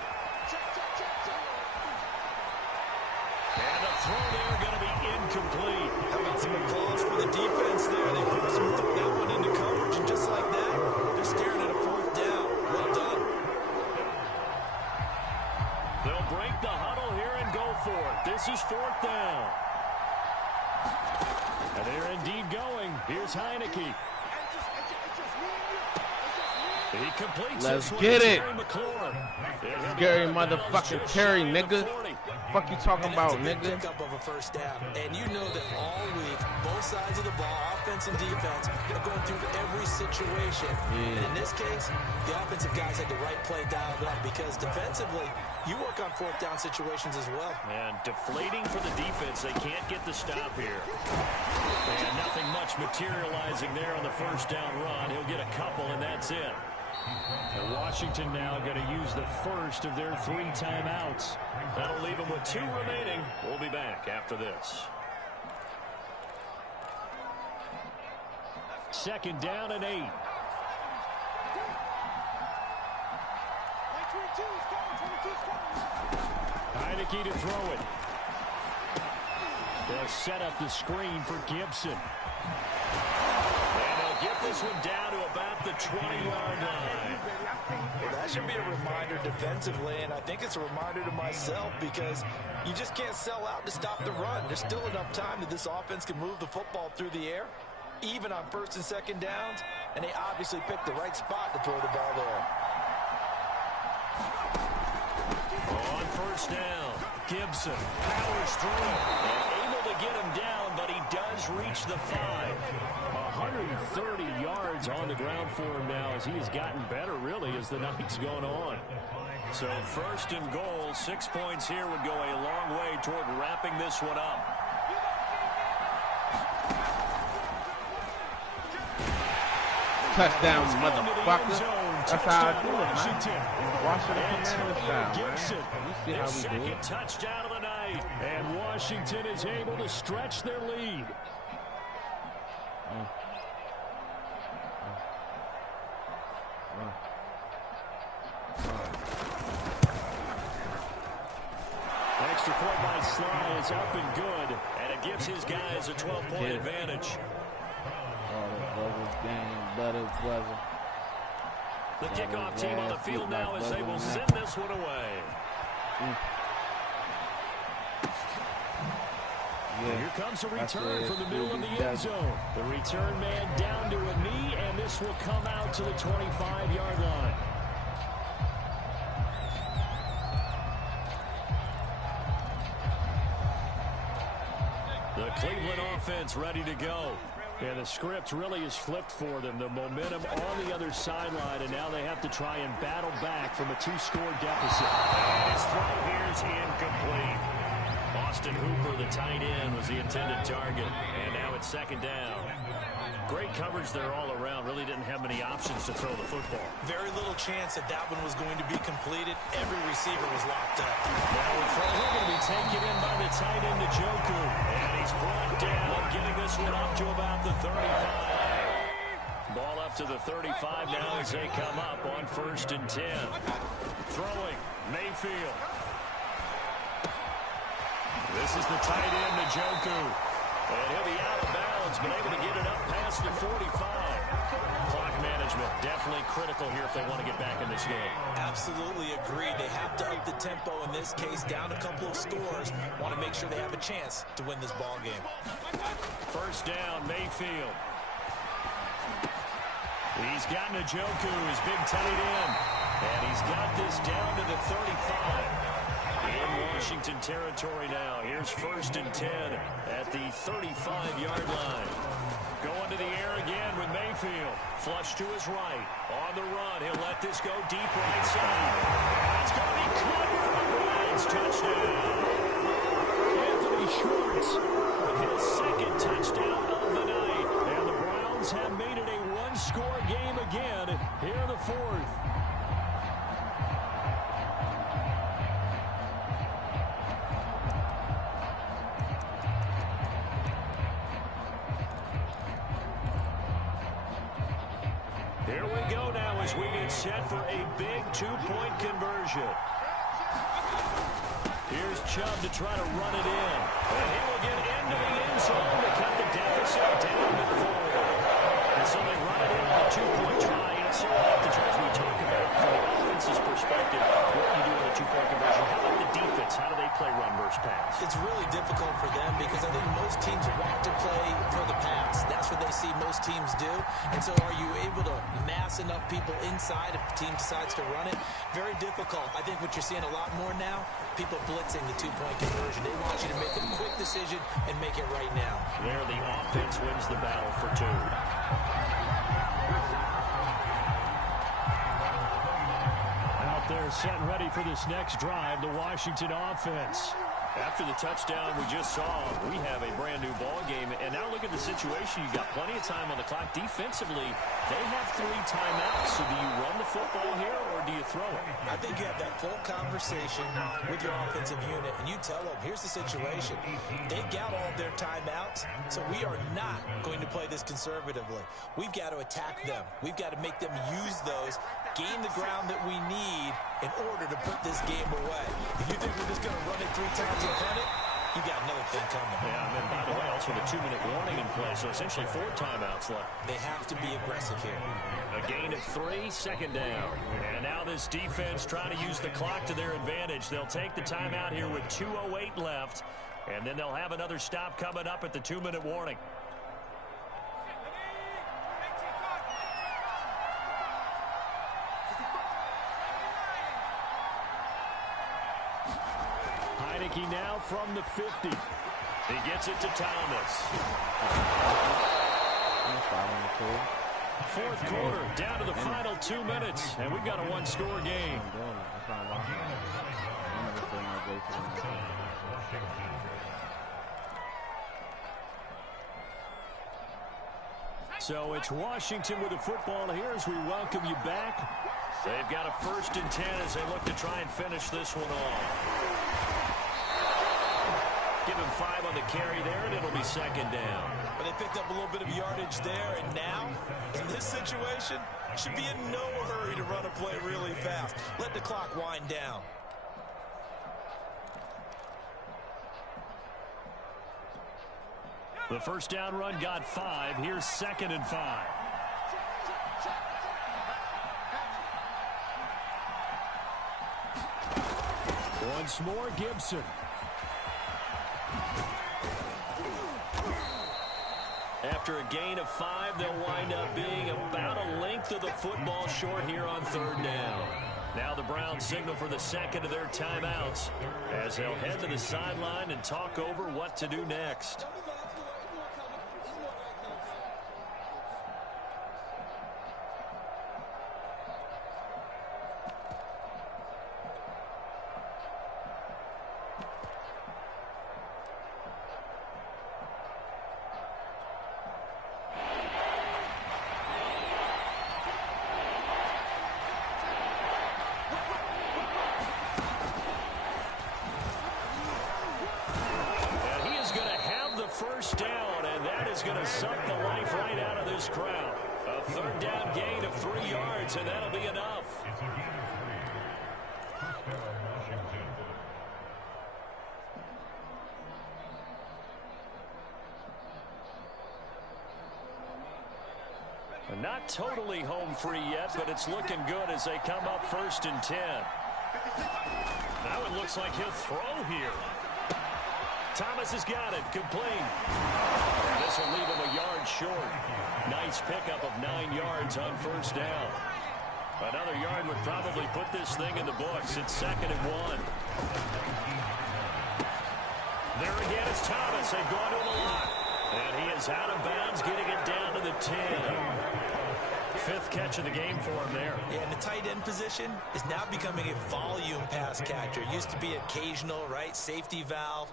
And a throw there going to be incomplete. How about some applause for the defense there? They forced him to throw that one into coverage, and just like that, they're staring at a 4th down. Well done. They'll break the huddle here and go for it. This is 4th down. And they're indeed going. Here's Heineke. He completes. Let's get it. Gary motherfucking Terry, nigga. Fuck you talking about, nigga? Pickup of a 1st down. And you know that all week, both sides of the ball, offense and defense, are going through every situation. Yeah. And in this case, the offensive guys had the right play dialed up because defensively, you work on 4th down situations as well. And deflating for the defense. They can't get the stop here. And nothing much materializing there on the 1st down run. He'll get a couple, and that's it. And Washington now going to use the first of their 3 timeouts. That'll leave them with 2 remaining. We'll be back after this. 2nd down and 8. Heineke to throw it. They'll set up the screen for Gibson. And they'll get this one down to about the 20-yard line. Well, that should be a reminder defensively, and I think it's a reminder to myself because you just can't sell out to stop the run. There's still enough time that this offense can move the football through the air, even on 1st and 2nd downs, and they obviously picked the right spot to throw the ball there. On 1st down, Gibson powers through and able to get him down, but he does reach the 5. 130 yards on the ground for him now as he has gotten better, really, as the night's gone on. So 1st and goal, 6 points here would go a long way toward wrapping this one up. Touchdown, motherfucker. That's how I do it, man. Washington style, man. You see how we do it. 2nd touchdown of the night. And Washington is able to stretch their lead. Extra point by Sly is up and good, and it gives his guys a 12-point advantage. The kickoff team on the field now as they will send this one away. Here comes a return from the middle of the end zone. The return man down to a knee, and this will come out to the 25-yard line. The Cleveland offense ready to go. And the script really is flipped for them. The momentum on the other sideline, and now they have to try and battle back from a 2-score deficit. His throw here is incomplete. Austin Hooper, the tight end, was the intended target. And now it's 2nd down. Great coverage there all around. Really didn't have many options to throw the football. Very little chance that that one was going to be completed. Every receiver was locked up. Now the throw here going to be taken in by the tight end, Njoku. And he's brought down, getting this one up to about the 35. Ball up to the 35 now as they come up on 1st and 10. Throwing, Mayfield. This is the tight end, Njoku. And he'll be out of bounds, but able to get it up past the 45. Clock managed management. Definitely critical here if they want to get back in this game. Absolutely agreed. They have to up the tempo in this case, down a couple of scores. Want to make sure they have a chance to win this ball game. First down, Mayfield. He's got Njoku, his big tight end. And he's got this down to the 35. In Washington territory now. Here's 1st and 10 at the 35-yard line. Going to the air again with Mayfield. Flush to his right. On the run. He'll let this go deep right side. That's going to be caught for the Browns. Touchdown. Anthony Schwartz with his 2nd touchdown of the night. And the Browns have made it a one-score game again here in the 4th. Here we go now as we get set for a big 2-point conversion. Here's Chubb to try to run it in. And he will get into the end zone to cut the deficit down to 4. And so they run it in on the 2-point try. And it's so often, as we talk about from the offense's perspective, what you do in a 2-point conversion. How about the defense? How do they play run versus pass? It's really difficult for them because I think most teams want to play for the pass. That's what they see most teams do. And so are you able to mass enough people inside if the team decides to run it? Very difficult. I think what you're seeing a lot more now, people blitzing the 2-point conversion. They want you to make a quick decision and make it right now. There the offense wins the battle for 2. Out there set and ready for this next drive, the Washington offense. After the touchdown we just saw, we have a brand new ball game. And now look at the situation. You've got plenty of time on the clock. Defensively, they have 3 timeouts. So do you run the football here or do you throw it? I think you have that full conversation with your offensive unit, and you tell them, here's the situation. They've got all their timeouts, so we are not going to play this conservatively. We've got to attack them. We've got to make them use those, gain the ground that we need in order to put this game away. If you think we're just going to run it 3 times and punt it, you got another thing coming. Yeah, and then, by the way, also the 2-minute warning in play, so essentially 4 timeouts left. They have to be aggressive here. A gain of 3, 2nd down. And now this defense trying to use the clock to their advantage. They'll take the timeout here with 2:08 left, and then they'll have another stop coming up at the 2-minute warning. Heineke now from the 50. He gets it to Thomas. 4th quarter, down to the final 2 minutes, and we've got a 1-score game. So it's Washington with the football here as we welcome you back. They've got a 1st and 10 as they look to try and finish this one off. Give him 5 on the carry there, and it'll be 2nd down. But they picked up a little bit of yardage there, and now, in this situation, should be in no hurry to run a play really fast. Let the clock wind down. The 1st down run got 5. Here's 2nd and 5. Once more, Gibson. After a gain of 5, they'll wind up being about a length of the football short here on 3rd down. Now the Browns signal for the 2nd of their timeouts as they'll head to the sideline and talk over what to do next. First down, and that is going to suck the life right out of this crowd. A 3rd down gain of 3 yards, and that'll be enough. Not totally home free yet, but it's looking good as they come up 1st and 10. Now it looks like he'll throw here. Thomas has got it. Complete. This will leave him a yard short. Nice pickup of 9 yards on 1st down. Another yard would probably put this thing in the books. It's 2nd and 1. There again is Thomas. They've gone to him a lot. And he is out of bounds, getting it down to the 10. 5th catch of the game for him there. Yeah, and the tight end position is now becoming a volume pass catcher. It used to be occasional, right? Safety valve.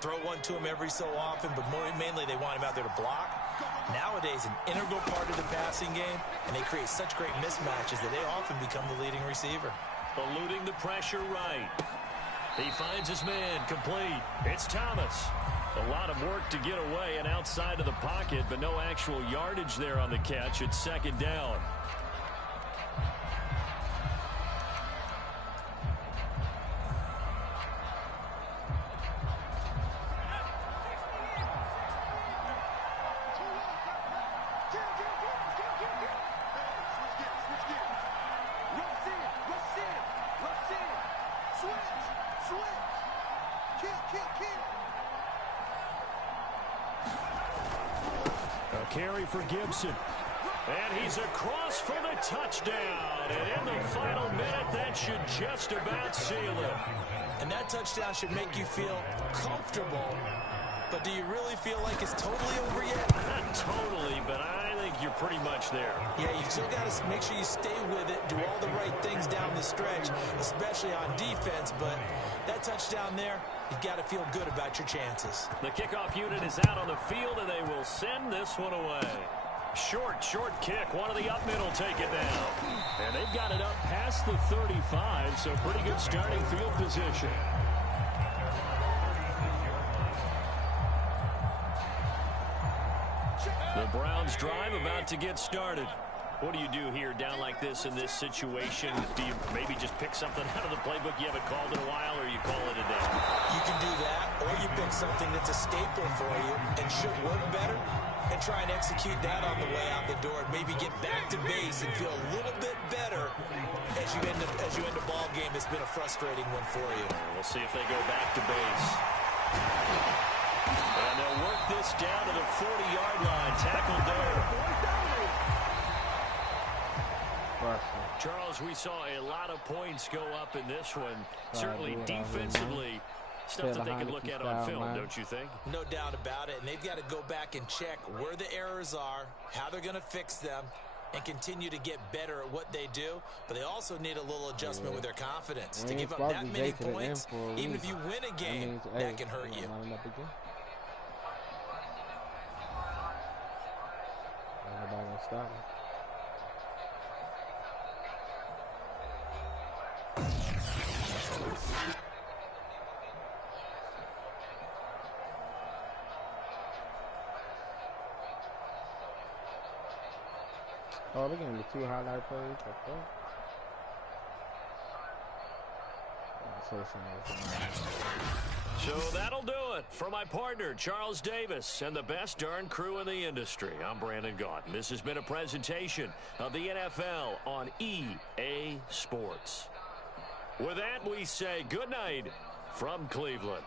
Throw one to him every so often, but mainly they want him out there to block. Nowadays, an integral part of the passing game, and they create such great mismatches that they often become the leading receiver. Eluding the pressure right. He finds his man. Complete. It's Thomas. A lot of work to get away and outside of the pocket, but no actual yardage there on the catch. It's 2nd down. Carry for Gibson. And he's across for the touchdown. And in the final minute, that should just about seal it. And that touchdown should make you feel comfortable. But do you really feel like it's totally over yet? Not totally, but I think you're pretty much there. Yeah, you still got to make sure you stay with it, do all the right things down the stretch, especially on defense. But that touchdown there, you've got to feel good about your chances. The kickoff unit is out on the field, and they will send this one away. Short kick. One of the up middle take it down. And they've got it up past the 35, so pretty good starting field position. The Browns drive about to get started. What do you do here down like this in this situation? Do you maybe just pick something out of the playbook you haven't called in a while, or you call it a day? You can do that, or you pick something that's a staple for you and should work better and try and execute that on the way out the door and maybe get back to base and feel a little bit better as you end a ball game that's been a frustrating one for you. We'll see if they go back to base. And they'll work this down to the 40-yard line. Tackled there. Charles, we saw a lot of points go up in this one. Certainly defensively, stuff that they can look at on film, don't you think? No doubt about it. And they've got to go back and check where the errors are, how they're going to fix them, and continue to get better at what they do. But they also need a little adjustment with their confidence. To give up that many points, even if you win a game, that can hurt you. Stop. Oh, look at the 2 highlight plays. So that'll do it for my partner, Charles Davis, and the best darn crew in the industry. I'm Brandon Gaudin. This has been a presentation of the NFL on EA Sports. With that, we say good night from Cleveland.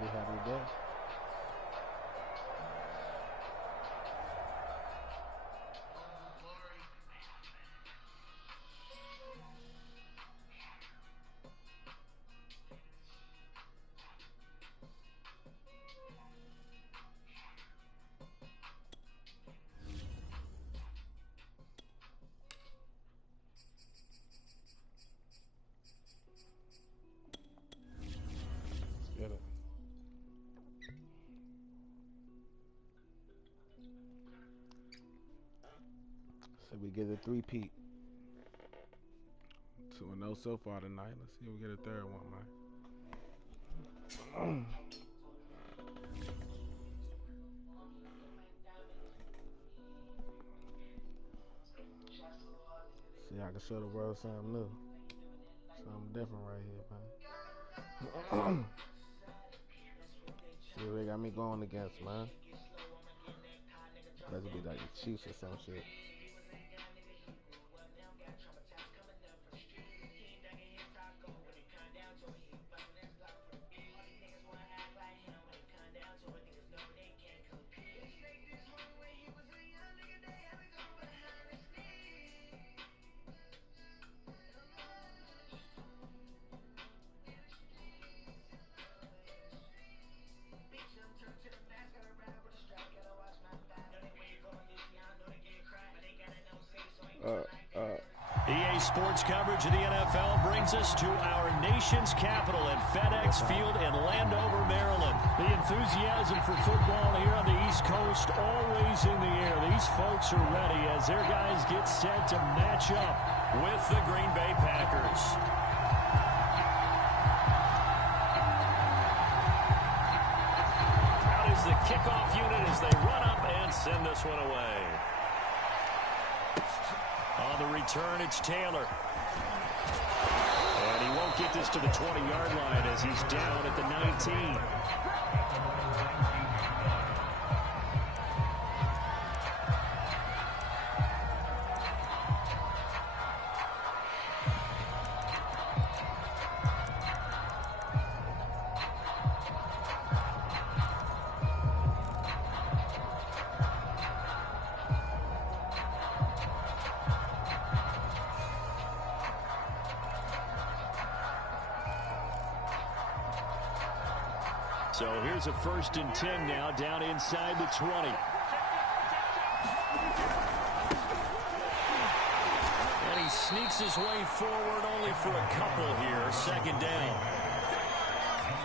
We have If we get a three-peat. 2-0 so far tonight. Let's see if we get a third one, man. See, I can show the world something new. Something different right here, man. See what they got me going against, man. Let's be like the Chiefs or some shit. EA Sports coverage of the NFL brings us to our nation's capital at FedEx Field in Landover, Maryland. The enthusiasm for football here on the East Coast always in the air. These folks are ready as their guys get set to match up with the Green Bay Packers. Out is the kickoff unit as they run up and send this one away. On the return, it's Taylor. And he won't get this to the 20-yard line as he's down at the 19. So here's a 1st and 10 now, down inside the 20. And he sneaks his way forward only for a couple here, 2nd down.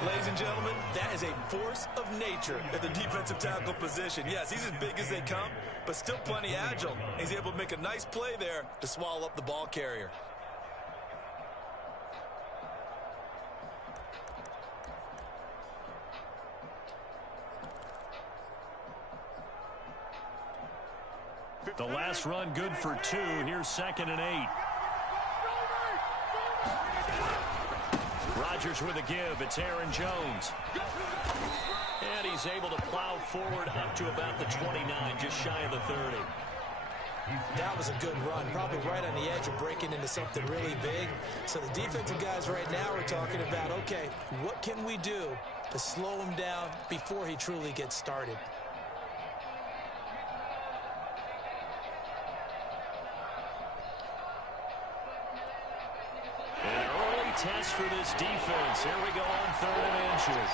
Ladies and gentlemen, that is a force of nature at the defensive tackle position. Yes, he's as big as they come, but still plenty agile. He's able to make a nice play there to swallow up the ball carrier. The last run good for 2. Here's 2nd and 8. Rodgers with a give. It's Aaron Jones. And he's able to plow forward up to about the 29, just shy of the 30. That was a good run, probably right on the edge of breaking into something really big. So the defensive guys right now are talking about, okay, what can we do to slow him down before he truly gets started? Test for this defense. Here we go on 3rd and inches.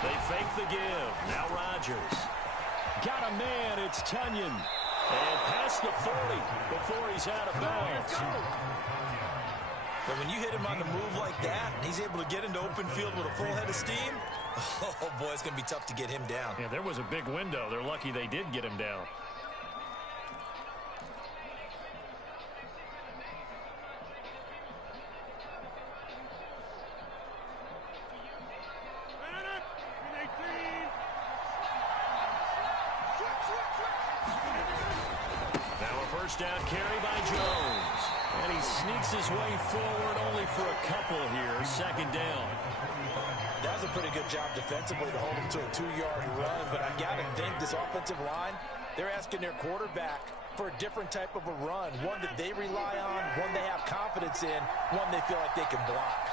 They fake the give. Now Rodgers. Got a man. It's Tunyon. And past the 40 before he's out of bounds. But when you hit him on the move like that, and he's able to get into open field with a full head of steam, oh boy, it's going to be tough to get him down. Yeah, there was a big window. They're lucky they did get him down. Down carry by Jones. And he sneaks his way forward only for a couple here. 2nd down. That was a pretty good job defensively to hold him to a 2-yard run. But I've got to think this offensive line, they're asking their quarterback for a different type of a run. One that they rely on, one they have confidence in, one they feel like they can block.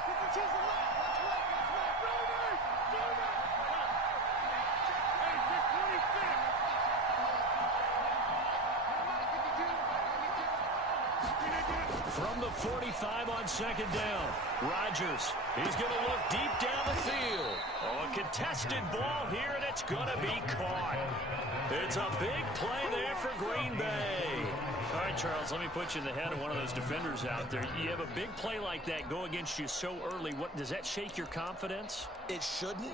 From the 45 on 2nd down. Rodgers, he's going to look deep down the field. Oh, a contested ball here, and it's going to be caught. It's a big play there for Green Bay. All right, Charles, let me put you in the head of one of those defenders out there. You have a big play like that go against you so early. What does that shake your confidence? It shouldn't,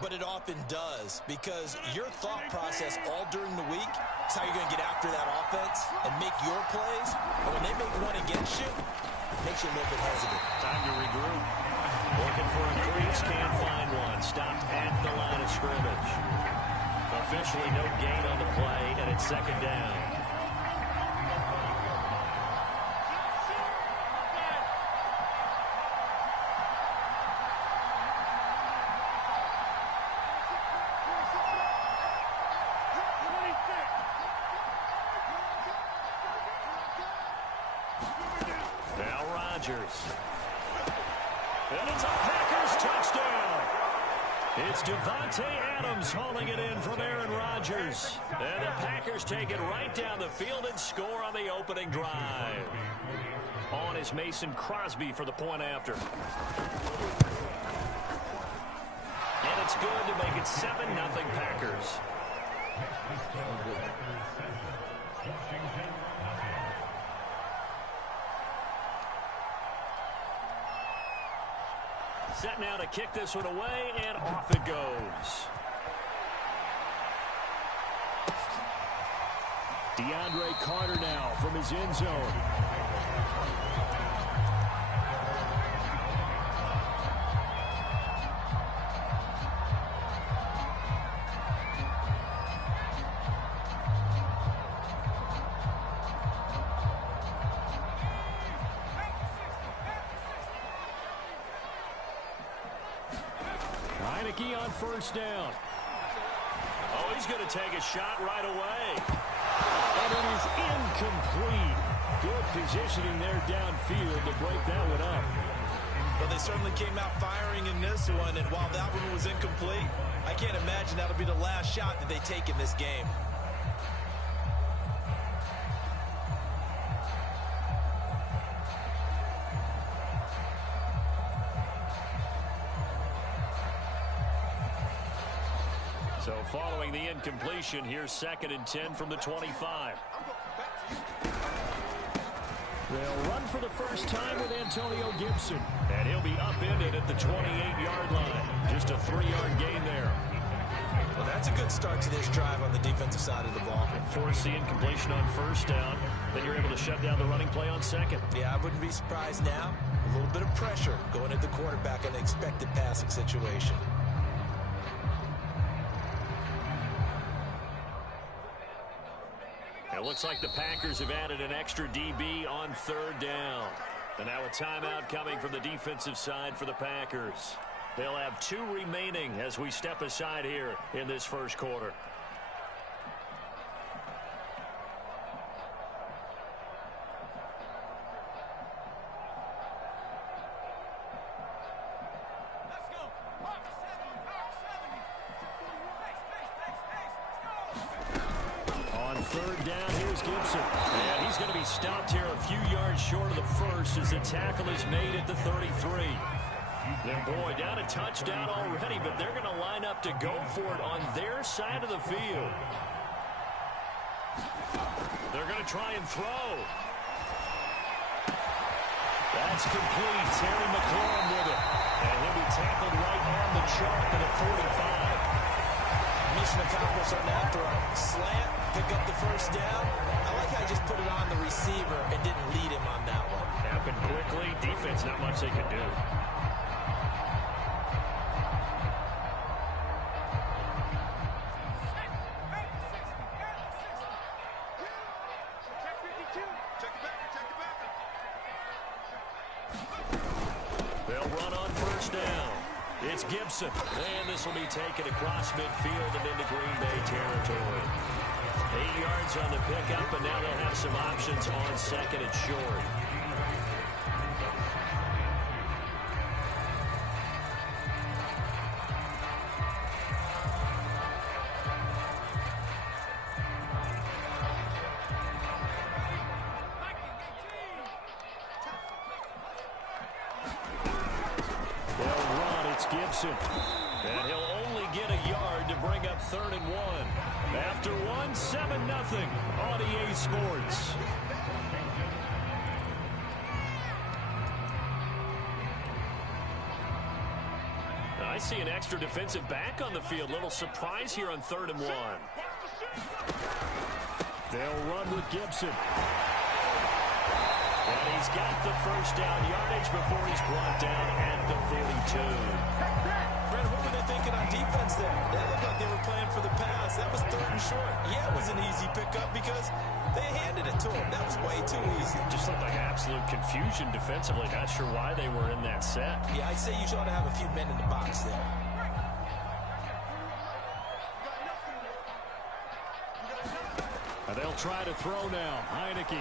But it often does, because your thought process all during the week is how you're going to get after that offense and make your plays. But when they make one against you, it makes you a little bit hesitant. Time to regroup. Looking for a crease, can't find one. Stopped at the line of scrimmage. Officially no gain on the play, and it's second down. Now Rodgers. And it's a Packers touchdown. It's Devontae Adams hauling it in from Aaron Rodgers. And the Packers take it right down the field and score on the opening drive. On is Mason Crosby for the point after. And it's good to make it 7-0 Packers. Set now to kick this one away, and off it goes. DeAndre Carter now from his end zone. On first down. Oh, he's going to take a shot right away. And it is incomplete. Good positioning there downfield to break that one up. Well, they certainly came out firing in this one, and while that one was incomplete, I can't imagine that'll be the last shot that they take in this game. So following the incompletion, here's 2nd and 10 from the 25. They'll run for the first time with Antonio Gibson. And he'll be upended at the 28-yard line. Just a 3-yard gain there. Well, that's a good start to this drive on the defensive side of the ball. Force the incompletion on first down. Then you're able to shut down the running play on second. Yeah, I wouldn't be surprised now. A little bit of pressure going at the quarterback in an expected passing situation. It looks like the Packers have added an extra DB on 3rd down. And now a timeout coming from the defensive side for the Packers. They'll have 2 remaining as we step aside here in this first quarter. Stopped here a few yards short of the first as the tackle is made at the 33. And boy, down a touchdown already, but they're going to line up to go for it on their side of the field. They're going to try and throw. That's complete. Terry McLaurin with it. And he'll be tackled right on the chalk at the 45. Mission accomplished on that throw. Slant, pick up the first down. I like how he just put it on the receiver and didn't lead him on that one. Happened quickly. Defense, not much they could do. They'll run on first down. It's Gibson. And this will be taken across midfield and into Green Bay territory. 8 yards on the pickup, and now they'll have some options on second and short. They'll run. It's Gibson. And he'll only get a yard to bring up 3rd and 1. After 1, 7-0 on EA Sports. I see an extra defensive back on the field. Little surprise here on 3rd and 1. They'll run with Gibson. And he's got the first down yardage before he's brought down at the 42. Brandon, what were they thinking on defense there? They looked like they were playing for the pass. That was 3rd and short. Yeah, it was an easy pickup because they handed it to him. That was way too easy. Just looked like absolute confusion defensively. Not sure why they were in that set. Yeah, I'd say you ought to have a few men in the box there. And they'll try to throw now. Heineke.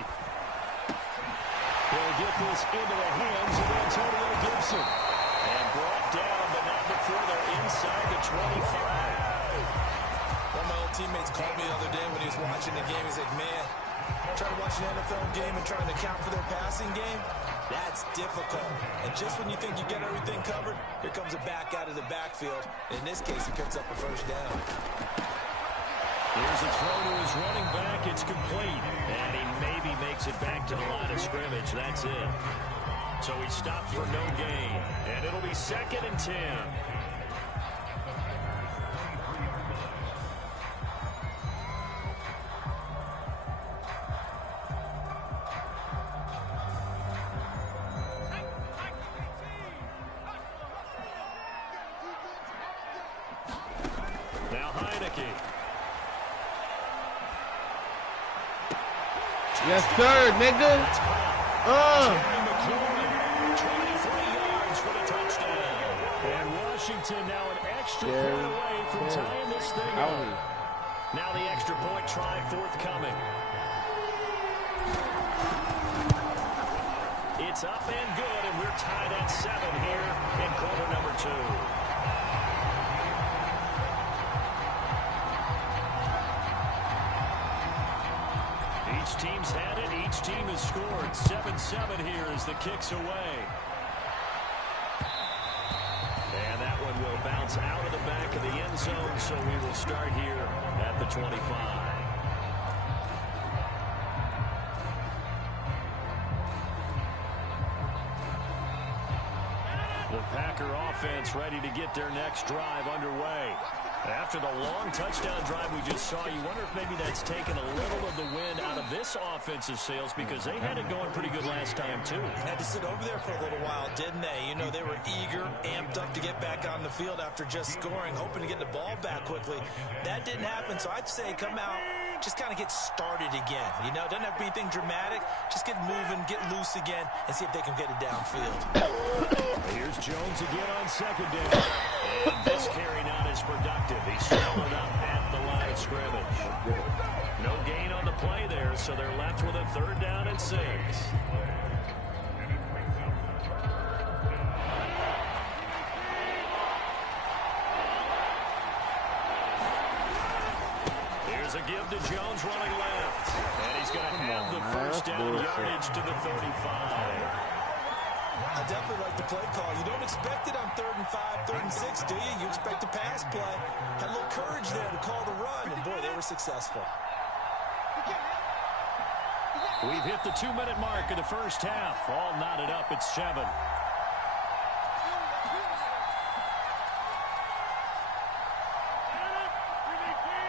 He'll get this into the hands of Antonio Gibson. And brought down, but not before they're inside the 25. One of my old teammates called me the other day when he was watching the game. He's like, man, trying to watch an NFL game and trying to account for their passing game, that's difficult. And just when you think you get everything covered, here comes a back out of the backfield. In this case, he picks up a first down. Here's a throw to his running back. It's complete. And he maybe makes it back to the line of scrimmage. That's it. So he stopped for no gain. And it'll be 2nd and 10. Now Heineke. Yes, sir, nigga. 23 yards for the touchdown. And Washington now an extra point away from tying this thing up. Now the extra point try forthcoming. It's up and good, and we're tied at 7 here in quarter number 2. Each team's had it. Each team has scored. 7-7 here as the kick's away. And that one will bounce out of the back of the end zone, so we will start here at the 25. The Packer offense ready to get their next drive underway. After the long touchdown drive we just saw, you wonder if maybe that's taken a little of the wind out of this offensive sails because they had it going pretty good last time, too. Had to sit over there for a little while, didn't they? You know, they were eager, amped up to get back on the field after just scoring, hoping to get the ball back quickly. That didn't happen, so I'd say come out, just kind of get started again. You know, doesn't have to be anything dramatic. Just get moving, get loose again, and see if they can get it downfield. Here's Jones again on 2nd down. And this carry not as productive. He's swallowed up at the line of scrimmage. No gain on the play there, so they're left with a 3rd down and 6. Here's a give to Jones running left. And he's going to have the first down yardage to the 35. I definitely like the play call. You don't expect it on 3rd and 5, 3rd and 6, do you? You expect a pass play. Had a little courage there to call the run, and boy, they were successful. We've hit the 2-minute mark of the first half. All knotted up at 7.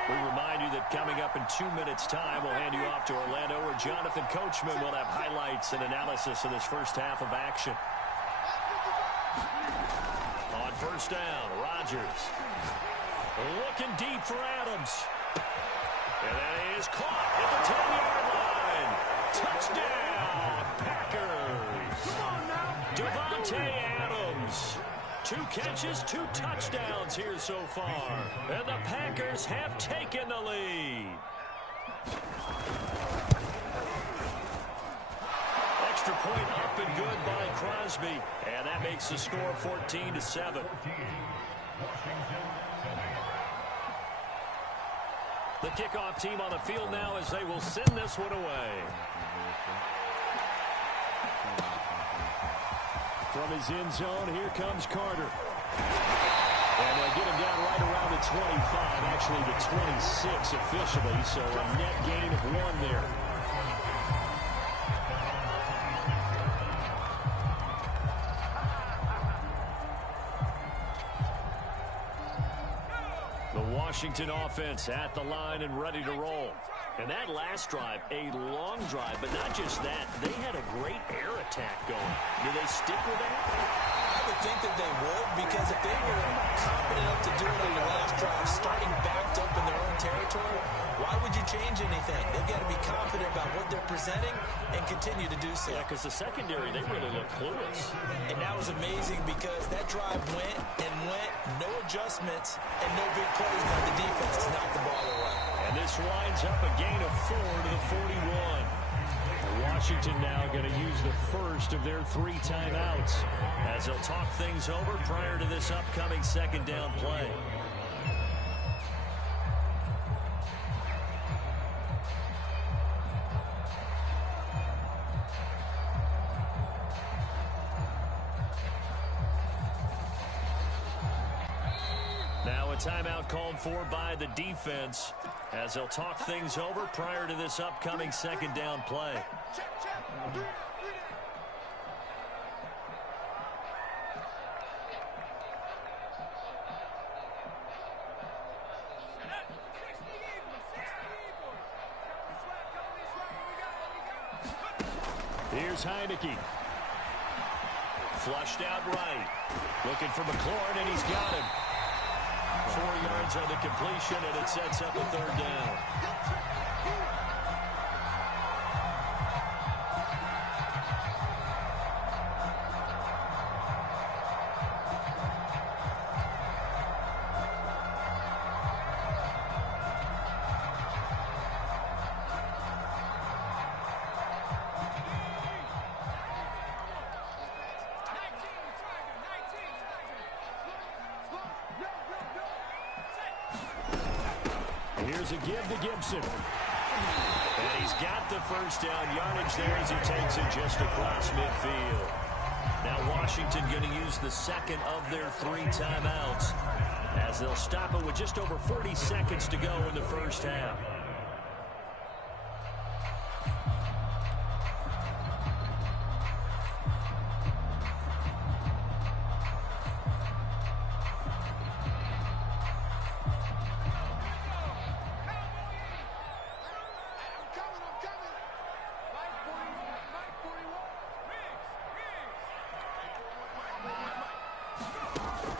We remind you that coming up in 2 minutes' time, we'll hand you off to Orlando, where Jonathan Coachman will have highlights and analysis of this first half of action. On 1st down, Rodgers. Looking deep for Adams. And that is caught at the 10-yard line. Touchdown, Packers. Devontae Adams. 2 catches, 2 touchdowns here so far. And the Packers have taken the lead. Extra point up and good by Crosby. And that makes the score 14-7. The kickoff team on the field now as they will send this one away. From his end zone, here comes Carter. And they'll get him down right around the 25, actually the 26 officially, so a net gain of 1 there. Washington offense at the line and ready to roll. And that last drive, a long drive, but not just that. They had a great air attack going. Do they stick with that? I would think that they would, because if they were confident enough to do it on the last drive, starting backed up in their own territory, why would you change anything? They've got to be confident about what they're presenting and continue to do so. Yeah, because the secondary, they really look clueless. And that was amazing because that drive went and went, no adjustments, and no big plays by the defense to knock the ball away. And this winds up a gain of 4 to the 41. Washington now going to use the first of their 3 timeouts as they'll talk things over prior to this upcoming second down play. Now a timeout called for by the defense as they'll talk things over prior to this upcoming second down play. Here's Heineke. Flushed out right. Looking for McLaurin, and he's got him. 4 yards on the completion, and it sets up a third down. Here's a give to Gibson. And he's got the first down yardage there as he takes it just across midfield. Now Washington going to use the second of their 3 timeouts as they'll stop it with just over 40 seconds to go in the first half.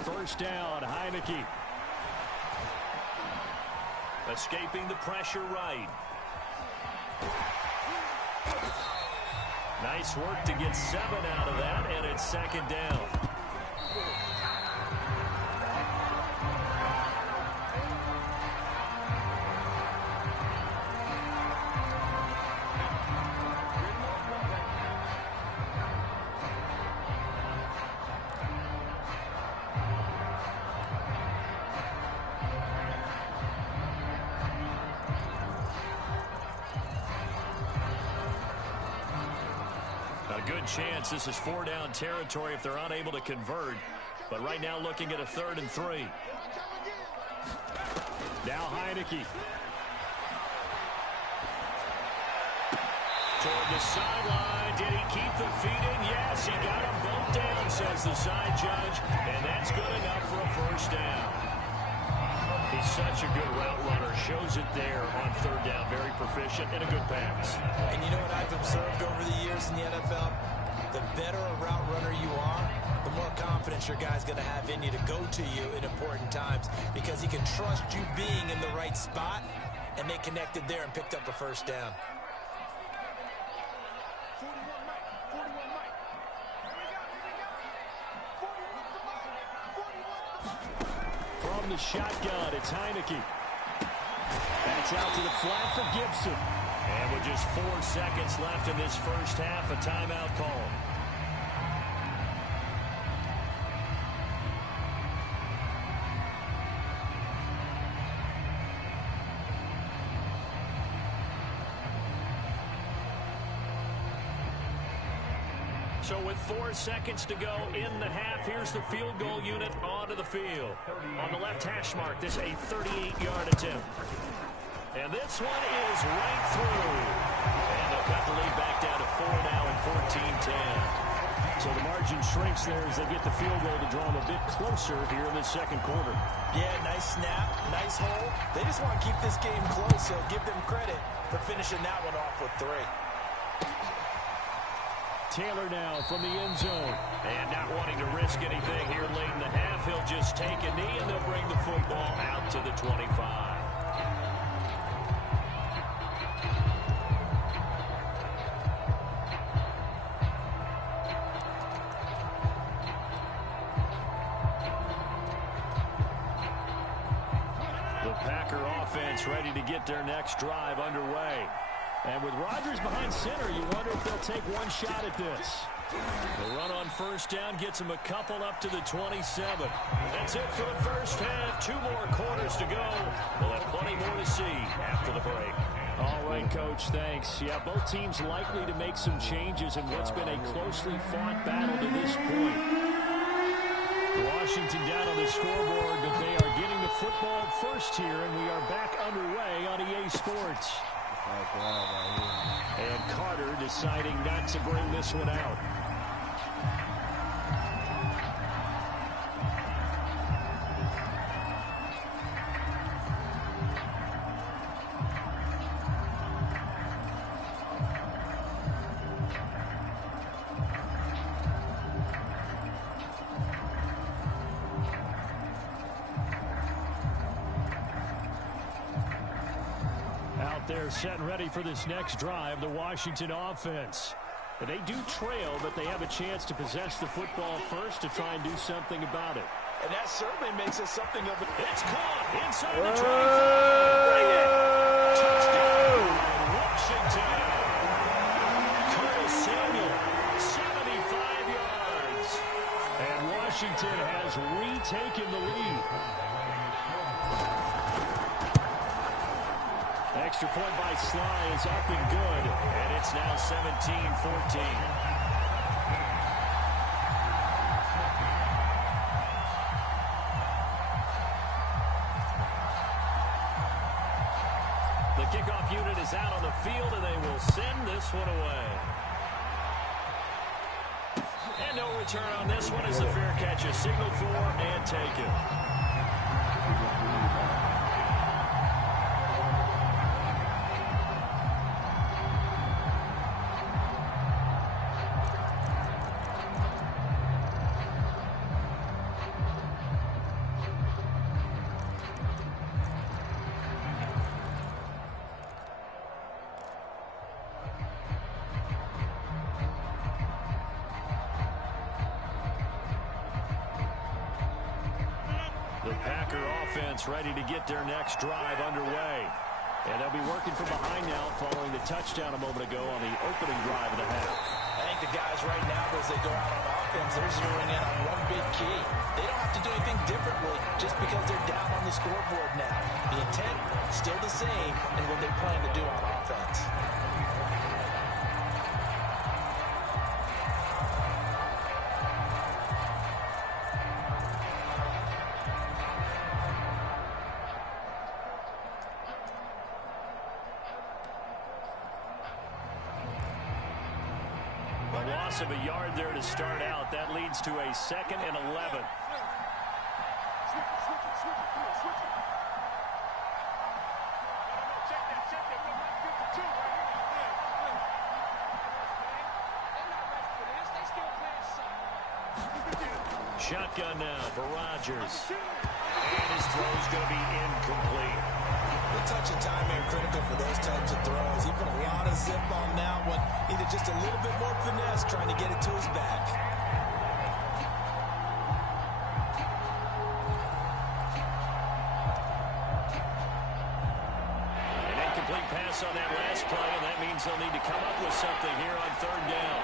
First down, Heineke. Escaping the pressure right. Nice work to get 7 out of that, and it's second down. Good chance this is 4-down territory if they're unable to convert. But right now looking at a 3rd and 3. Now Heineke. Toward the sideline. Did he keep the feet in? Yes, he got them both down, says the side judge. And that's good enough for a first down. He's such a good route runner. Shows it there on 3rd down. Very proficient and a good pass. And you know what I've observed over the years in the NFL? The better a route runner you are, the more confidence your guy's going to have in you to go to you in important times because he can trust you being in the right spot, and they connected there and picked up a first down. From the shotgun, it's Heineke. That's out to the flat for Gibson. And with just 4 seconds left in this first half, a timeout call. So with 4 seconds to go in the half, here's the field goal unit onto the field. On the left hash mark, this a 38-yard attempt. And this one is right through. And they'll cut the lead back down to 4 now and 14-10. So the margin shrinks Bucs there as they get the field goal to draw them a bit closer here in the second quarter. Yeah, nice snap, nice hole. They just want to keep this game close, so give them credit for finishing that one off with 3. Taylor now from the end zone. And not wanting to risk anything here late in the half, he'll just take a knee and they'll bring the football out to the 25. The Packer offense ready to get their next drive underway. And with Rodgers behind center, you wonder if they'll take one shot at this. The run on first down gets them a couple up to the 27. That's it for the first half. 2 more quarters to go. We'll have plenty more to see after the break. All right, Coach, thanks. Yeah, both teams likely to make some changes in what's been a closely fought battle to this point. Washington down on the scoreboard, but they are getting the football first here, and we are back underway on EA Sports. And Carter deciding not to bring this one out. They're set and ready for this next drive, the Washington offense. They do trail, but they have a chance to possess the football first to try and do something about it. And that certainly makes it something of a... It's caught inside the 25. Bring it! Touchdown, Washington. Curtis Samuel, 75 yards. And Washington has retaken the lead. Extra point by Sly is up and good, and it's now 17-14. The kickoff unit is out on the field, and they will send this one away. And no return on this one as the fair catch is signaled for and taken. The Packer offense ready to get their next drive underway. And they'll be working from behind now following the touchdown a moment ago on the opening drive of the half. I think the guys right now, as they go out on offense, they're zeroing in on one big key. They don't have to do anything differently just because they're down on the scoreboard now. The intent, still the same, and what they plan to do on offense. Loss of a yard there to start out. That leads to a 2nd and 11. Shotgun now for Rodgers. And his throw's going to be incomplete. The touch and time are critical for those types of throws. He put a lot of zip on that one. Needed just a little bit more finesse trying to get it to his back. An incomplete pass on that last play, and that means they'll need to come up with something here on 3rd down.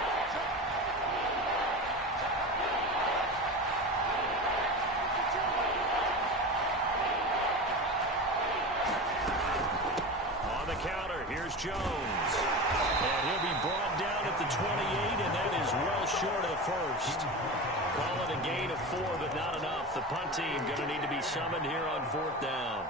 Here's Jones. And he'll be brought down at the 28, and that is well short of the first. Call it a gain of 4, but not enough. The punt team going to need to be summoned here on 4th down.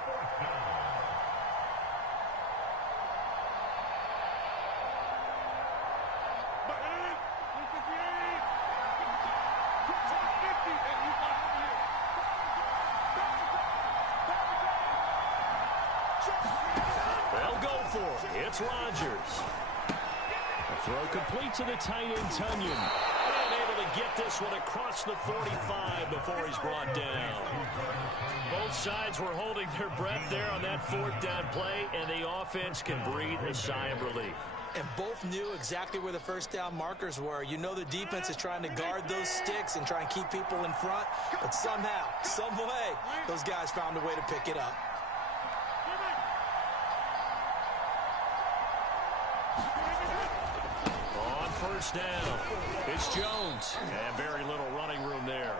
for it. It's Rodgers. A throw complete to the tight end, Tunyon. And able to get this one across the 45 before he's brought down. Both sides were holding their breath there on that fourth down play, and the offense can breathe a sigh of relief. And both knew exactly where the first down markers were. You know the defense is trying to guard those sticks and try and keep people in front. But somehow, some way, those guys found a way to pick it up. On first down, it's Jones. And very little running room there.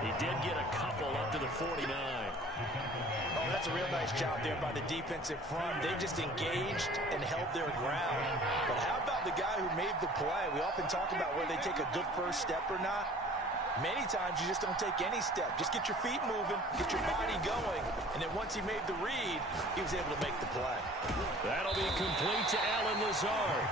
He did get a couple up to the 49. Oh, that's a real nice job there by the defensive front. They just engaged and held their ground. But how about the guy who made the play? We often talk about whether they take a good first step or not. Many times you just don't take any step. Just get your feet moving, get your body going, and then once he made the read, he was able to make the play. That'll be complete to Allen Lazard.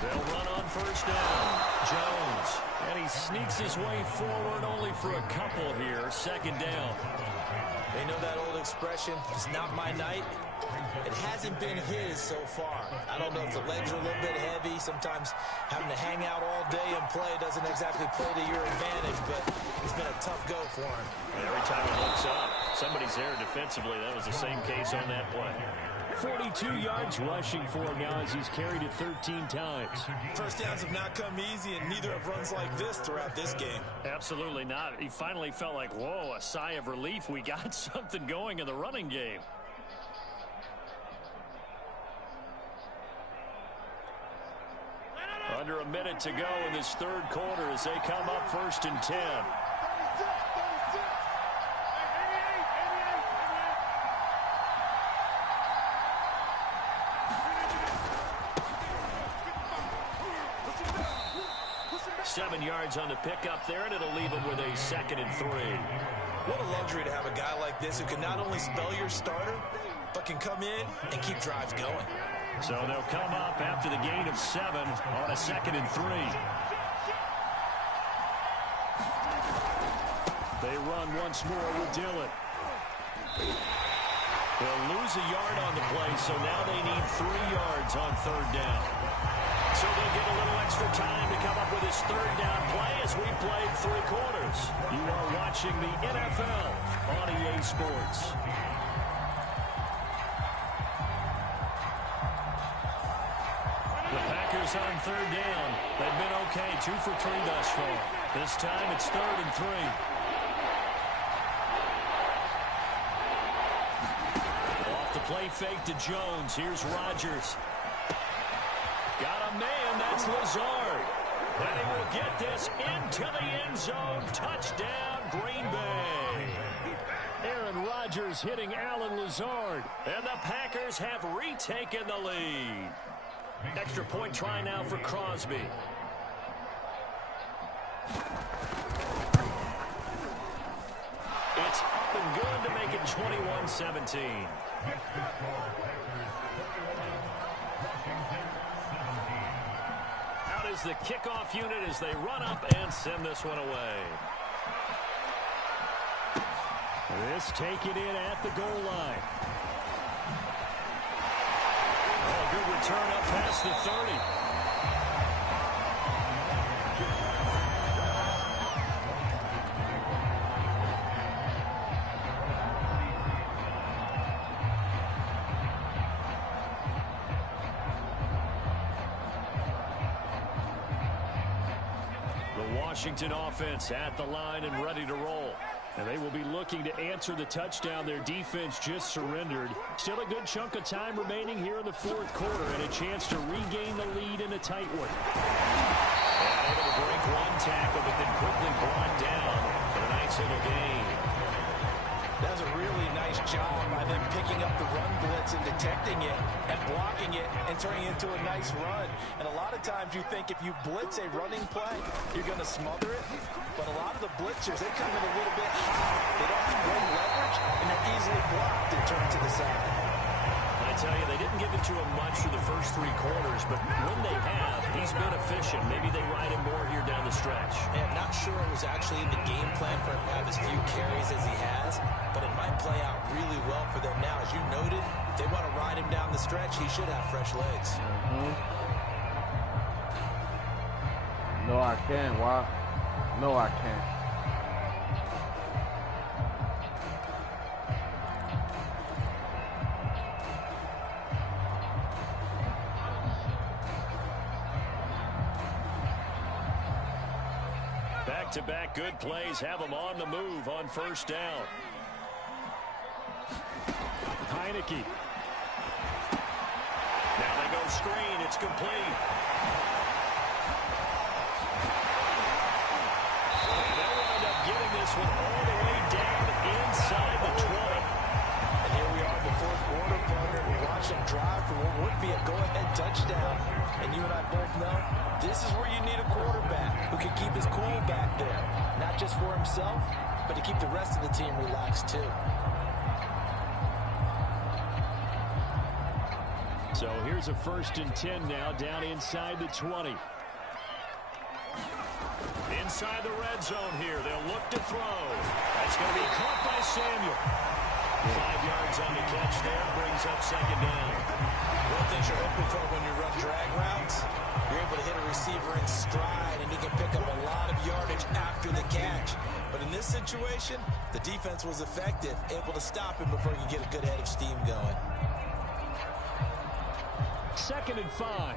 They'll run on first down. Jones. And he sneaks his way forward only for a couple here. Second down. They know that old expression, it's not my night. It hasn't been his so far. I don't know if the legs are a little bit heavy. Sometimes having to hang out all day and play doesn't exactly play to your advantage, but it's been a tough go for him. And every time he looks up, somebody's there defensively. That was the same case on that play. 42 yards rushing for him now as he's carried it 13 times. First downs have not come easy, and neither have runs like this throughout this game. Absolutely not. He finally felt like, whoa, a sigh of relief. We got something going in the running game. Under a minute to go in this third quarter as they come up first and 10. Seven yards on the pickup there, and it'll leave him with a 2nd and 3. What a luxury to have a guy like this who can not only spell your starter, but can come in and keep drives going. So they'll come up after the gain of 7 on a 2nd and 3. They run once more with Dillon. They'll lose a yard on the play, so now they need 3 yards on third down. So they'll get a little extra time to come up with his third down play as we played 3 quarters. You are watching the NFL on EA Sports. The Packers on third down. They've been okay, 2 for 3 thus far. This time it's 3rd and 3. Off the play fake to Jones. Here's Rodgers. Got a man, that's Lazard. And he will get this into the end zone. Touchdown, Green Bay. Aaron Rodgers hitting Allen Lazard. And the Packers have retaken the lead. Extra point try now for Crosby. It's up and good to make it 21-17. Out is the kickoff unit as they run up and send this one away. This taken in at the goal line. Oh, good return up past the 30. The Washington offense at the line and ready to roll. And they will be looking to answer the touchdown their defense just surrendered. Still a good chunk of time remaining here in the fourth quarter and a chance to regain the lead in a tight one. And able to break one tackle, but then quickly brought down for a nice little gain. That was a really nice nice job by them picking up the run blitz and detecting it and blocking it and turning it into a nice run. And a lot of times you think if you blitz a running play, you're going to smother it. But a lot of the blitzers, they come in a little bit high. They don't have great leverage, and they're easily blocked and turned to the side. I tell you, they didn't give it to him much through the first 3 quarters, but when they have, he's been efficient. Maybe they ride him more here down the stretch. And I'm not sure it was actually in the game plan for him to have as few carries as he has, but it might play out really well for them now. As you noted, if they want to ride him down the stretch, he should have fresh legs. No, I can't. Why? No, I can't. Back-to-back good plays have him on the move on first down. Heineke. Now they go screen. It's complete. And they'll wind up getting this one all the way down inside the 20. And here we are in the fourth quarter, partner. We watch them drive for what would be a go-ahead touchdown. And you and I both know this is where you need a quarterback who can keep his cool back there. Not just for himself, but to keep the rest of the team relaxed too. So here's a 1st and 10 now, down inside the 20. Inside the red zone here. They'll look to throw. That's going to be caught by Samuel. 5 yards on the catch there, brings up 2nd down. One thing you're hoping for when you run drag routes, you're able to hit a receiver in stride, and he can pick up a lot of yardage after the catch. But in this situation, the defense was effective, able to stop him before he could get a good head of steam going. 2nd and 5.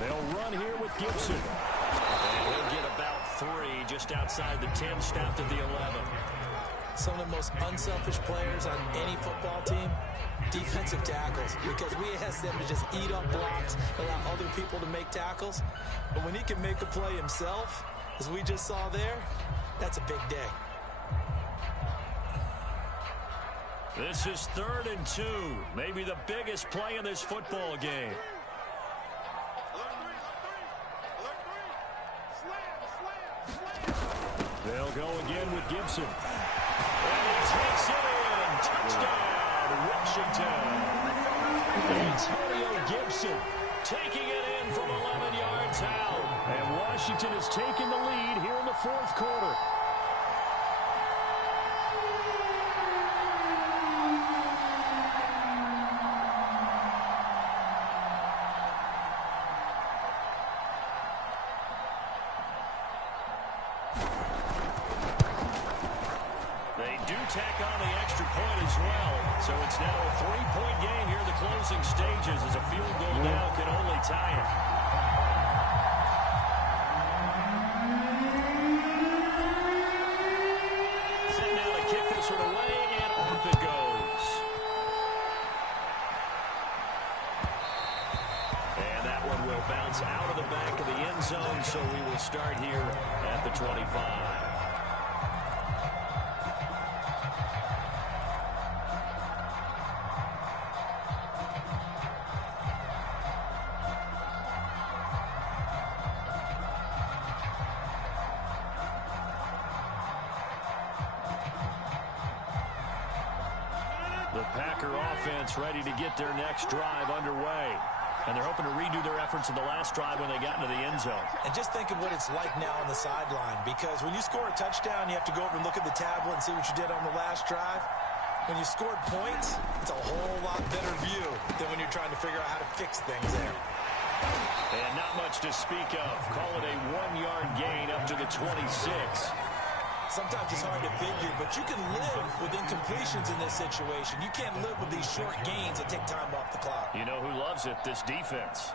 They'll run here with Gibson. And he'll get about 3 just outside the 10, stopped at the 11. Some of the most unselfish players on any football team, defensive tackles, because we ask them to just eat up blocks, allow other people to make tackles. But when he can make a play himself, as we just saw there, that's a big day. This is 3rd and 2, maybe the biggest play in this football game. They'll go again with Gibson. And he takes it in. Touchdown, Washington. Antonio Gibson taking it in from 11 yards out. And Washington has taken the lead here in the 4th quarter. Tack on the extra point as well. So it's now a 3-point game here in the closing stages as a field goal now can only tie it. Set now to kick this one away, and off it goes. And that one will bounce out of the back of the end zone, so we will start here at the 25. The Packer offense ready to get their next drive underway. And they're hoping to redo their efforts in the last drive when they got into the end zone. And just think of what it's like now on the sideline, because when you score a touchdown, you have to go over and look at the tablet and see what you did on the last drive. When you scored points, it's a whole lot better view than when you're trying to figure out how to fix things there. And not much to speak of. Call it a 1-yard gain up to the 26. Sometimes it's hard to figure, but you can live with incompletions in this situation. You can't live with these short gains that take time off the clock. You know who loves it? This defense.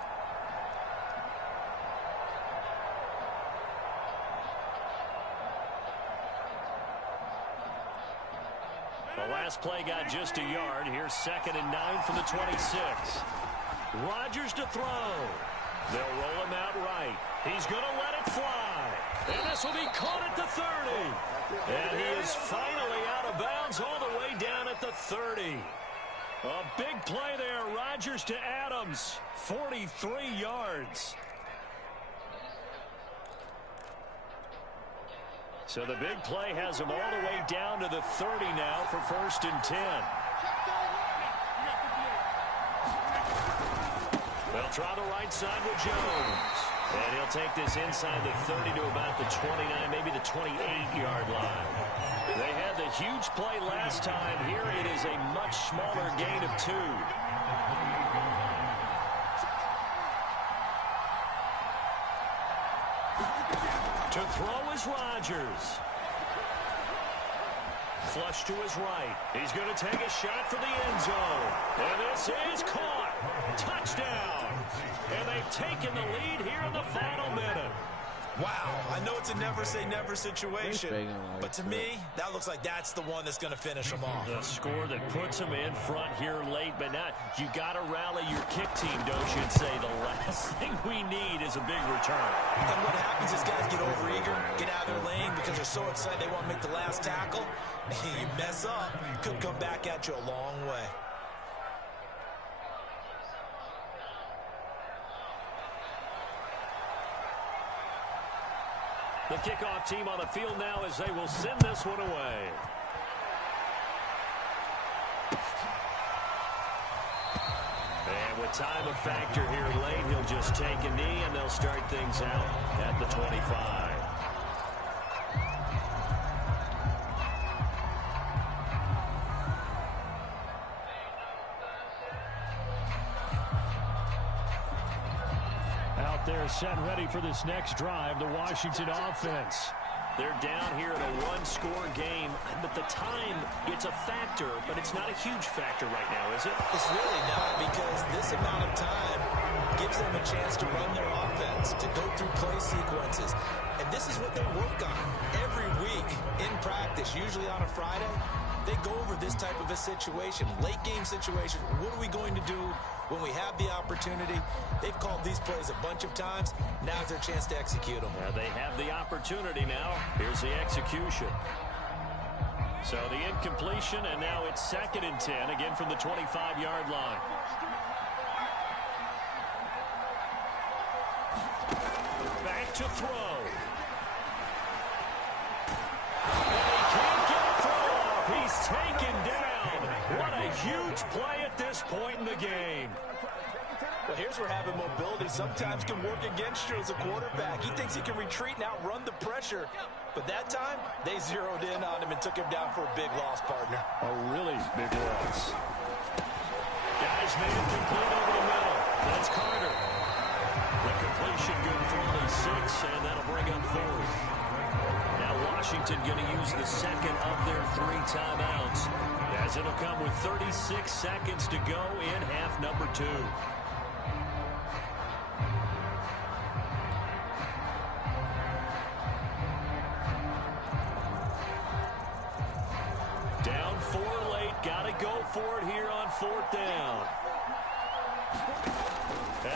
The last play got just a yard. Here's 2nd and 9 from the 26. Rodgers to throw. They'll roll him out right. He's going to let it fly. And this will be caught at the 30. And he is finally out of bounds all the way down at the 30. A big play there. Rodgers to Adams. 43 yards. So the big play has him all the way down to the 30 now for 1st and 10. They'll try the right side with Jones. And he'll take this inside the 30 to about the 29, maybe the 28-yard line. They had the huge play last time. Here it is a much smaller gain of 2. To throw is Rodgers. Flush to his right. He's going to take a shot for the end zone. And this is caught. Touchdown. And they've taken the lead here in the final minute. Wow, I know it's a never-say-never situation, but to me, that looks like that's the one that's going to finish them off. The score that puts them in front here late, but not. You got to rally your kick team, don't you, and say the last thing we need is a big return. And what happens is guys get overeager, get out of their lane because they're so excited they want to make the last tackle. You mess up, could come back at you a long way. The kickoff team on the field now as they will send this one away. And with time a factor here late, he'll just take a knee and they'll start things out at the 25. They're set ready for this next drive, the Washington offense. They're down here in a one-score game, but the time, it's a factor, but it's not a huge factor right now, is it? It's really not, because this amount of time gives them a chance to run their offense, to go through play sequences. And this is what they work on every week in practice, usually on a Friday. They go over this type of a situation, late game situation. What are we going to do when we have the opportunity? They've called these plays a bunch of times. Now's their chance to execute them. They have the opportunity now. Here's the execution. So the incompletion, and now it's 2nd and 10, again from the 25-yard line. Back to throw. He's taken down. What a huge play at this point in the game. Well, here's where having mobility sometimes can work against you as a quarterback. He thinks he can retreat and outrun the pressure. But that time, they zeroed in on him and took him down for a big loss, partner. A really big loss. Guys made it complete over the middle. That's Carter. The completion good for only 6, and that'll bring up 4th. Washington going to use the second of their 3 timeouts, as it'll come with 36 seconds to go in half number 2. Down 4 late, got to go for it here on 4th down.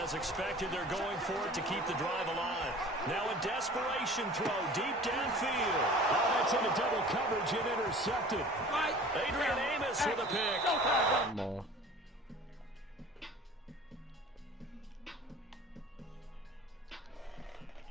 As expected, they're going for it to keep the drive alive. Now a desperation throw deep downfield. Oh, that's into double coverage and intercepted. Adrian Amos with a pick.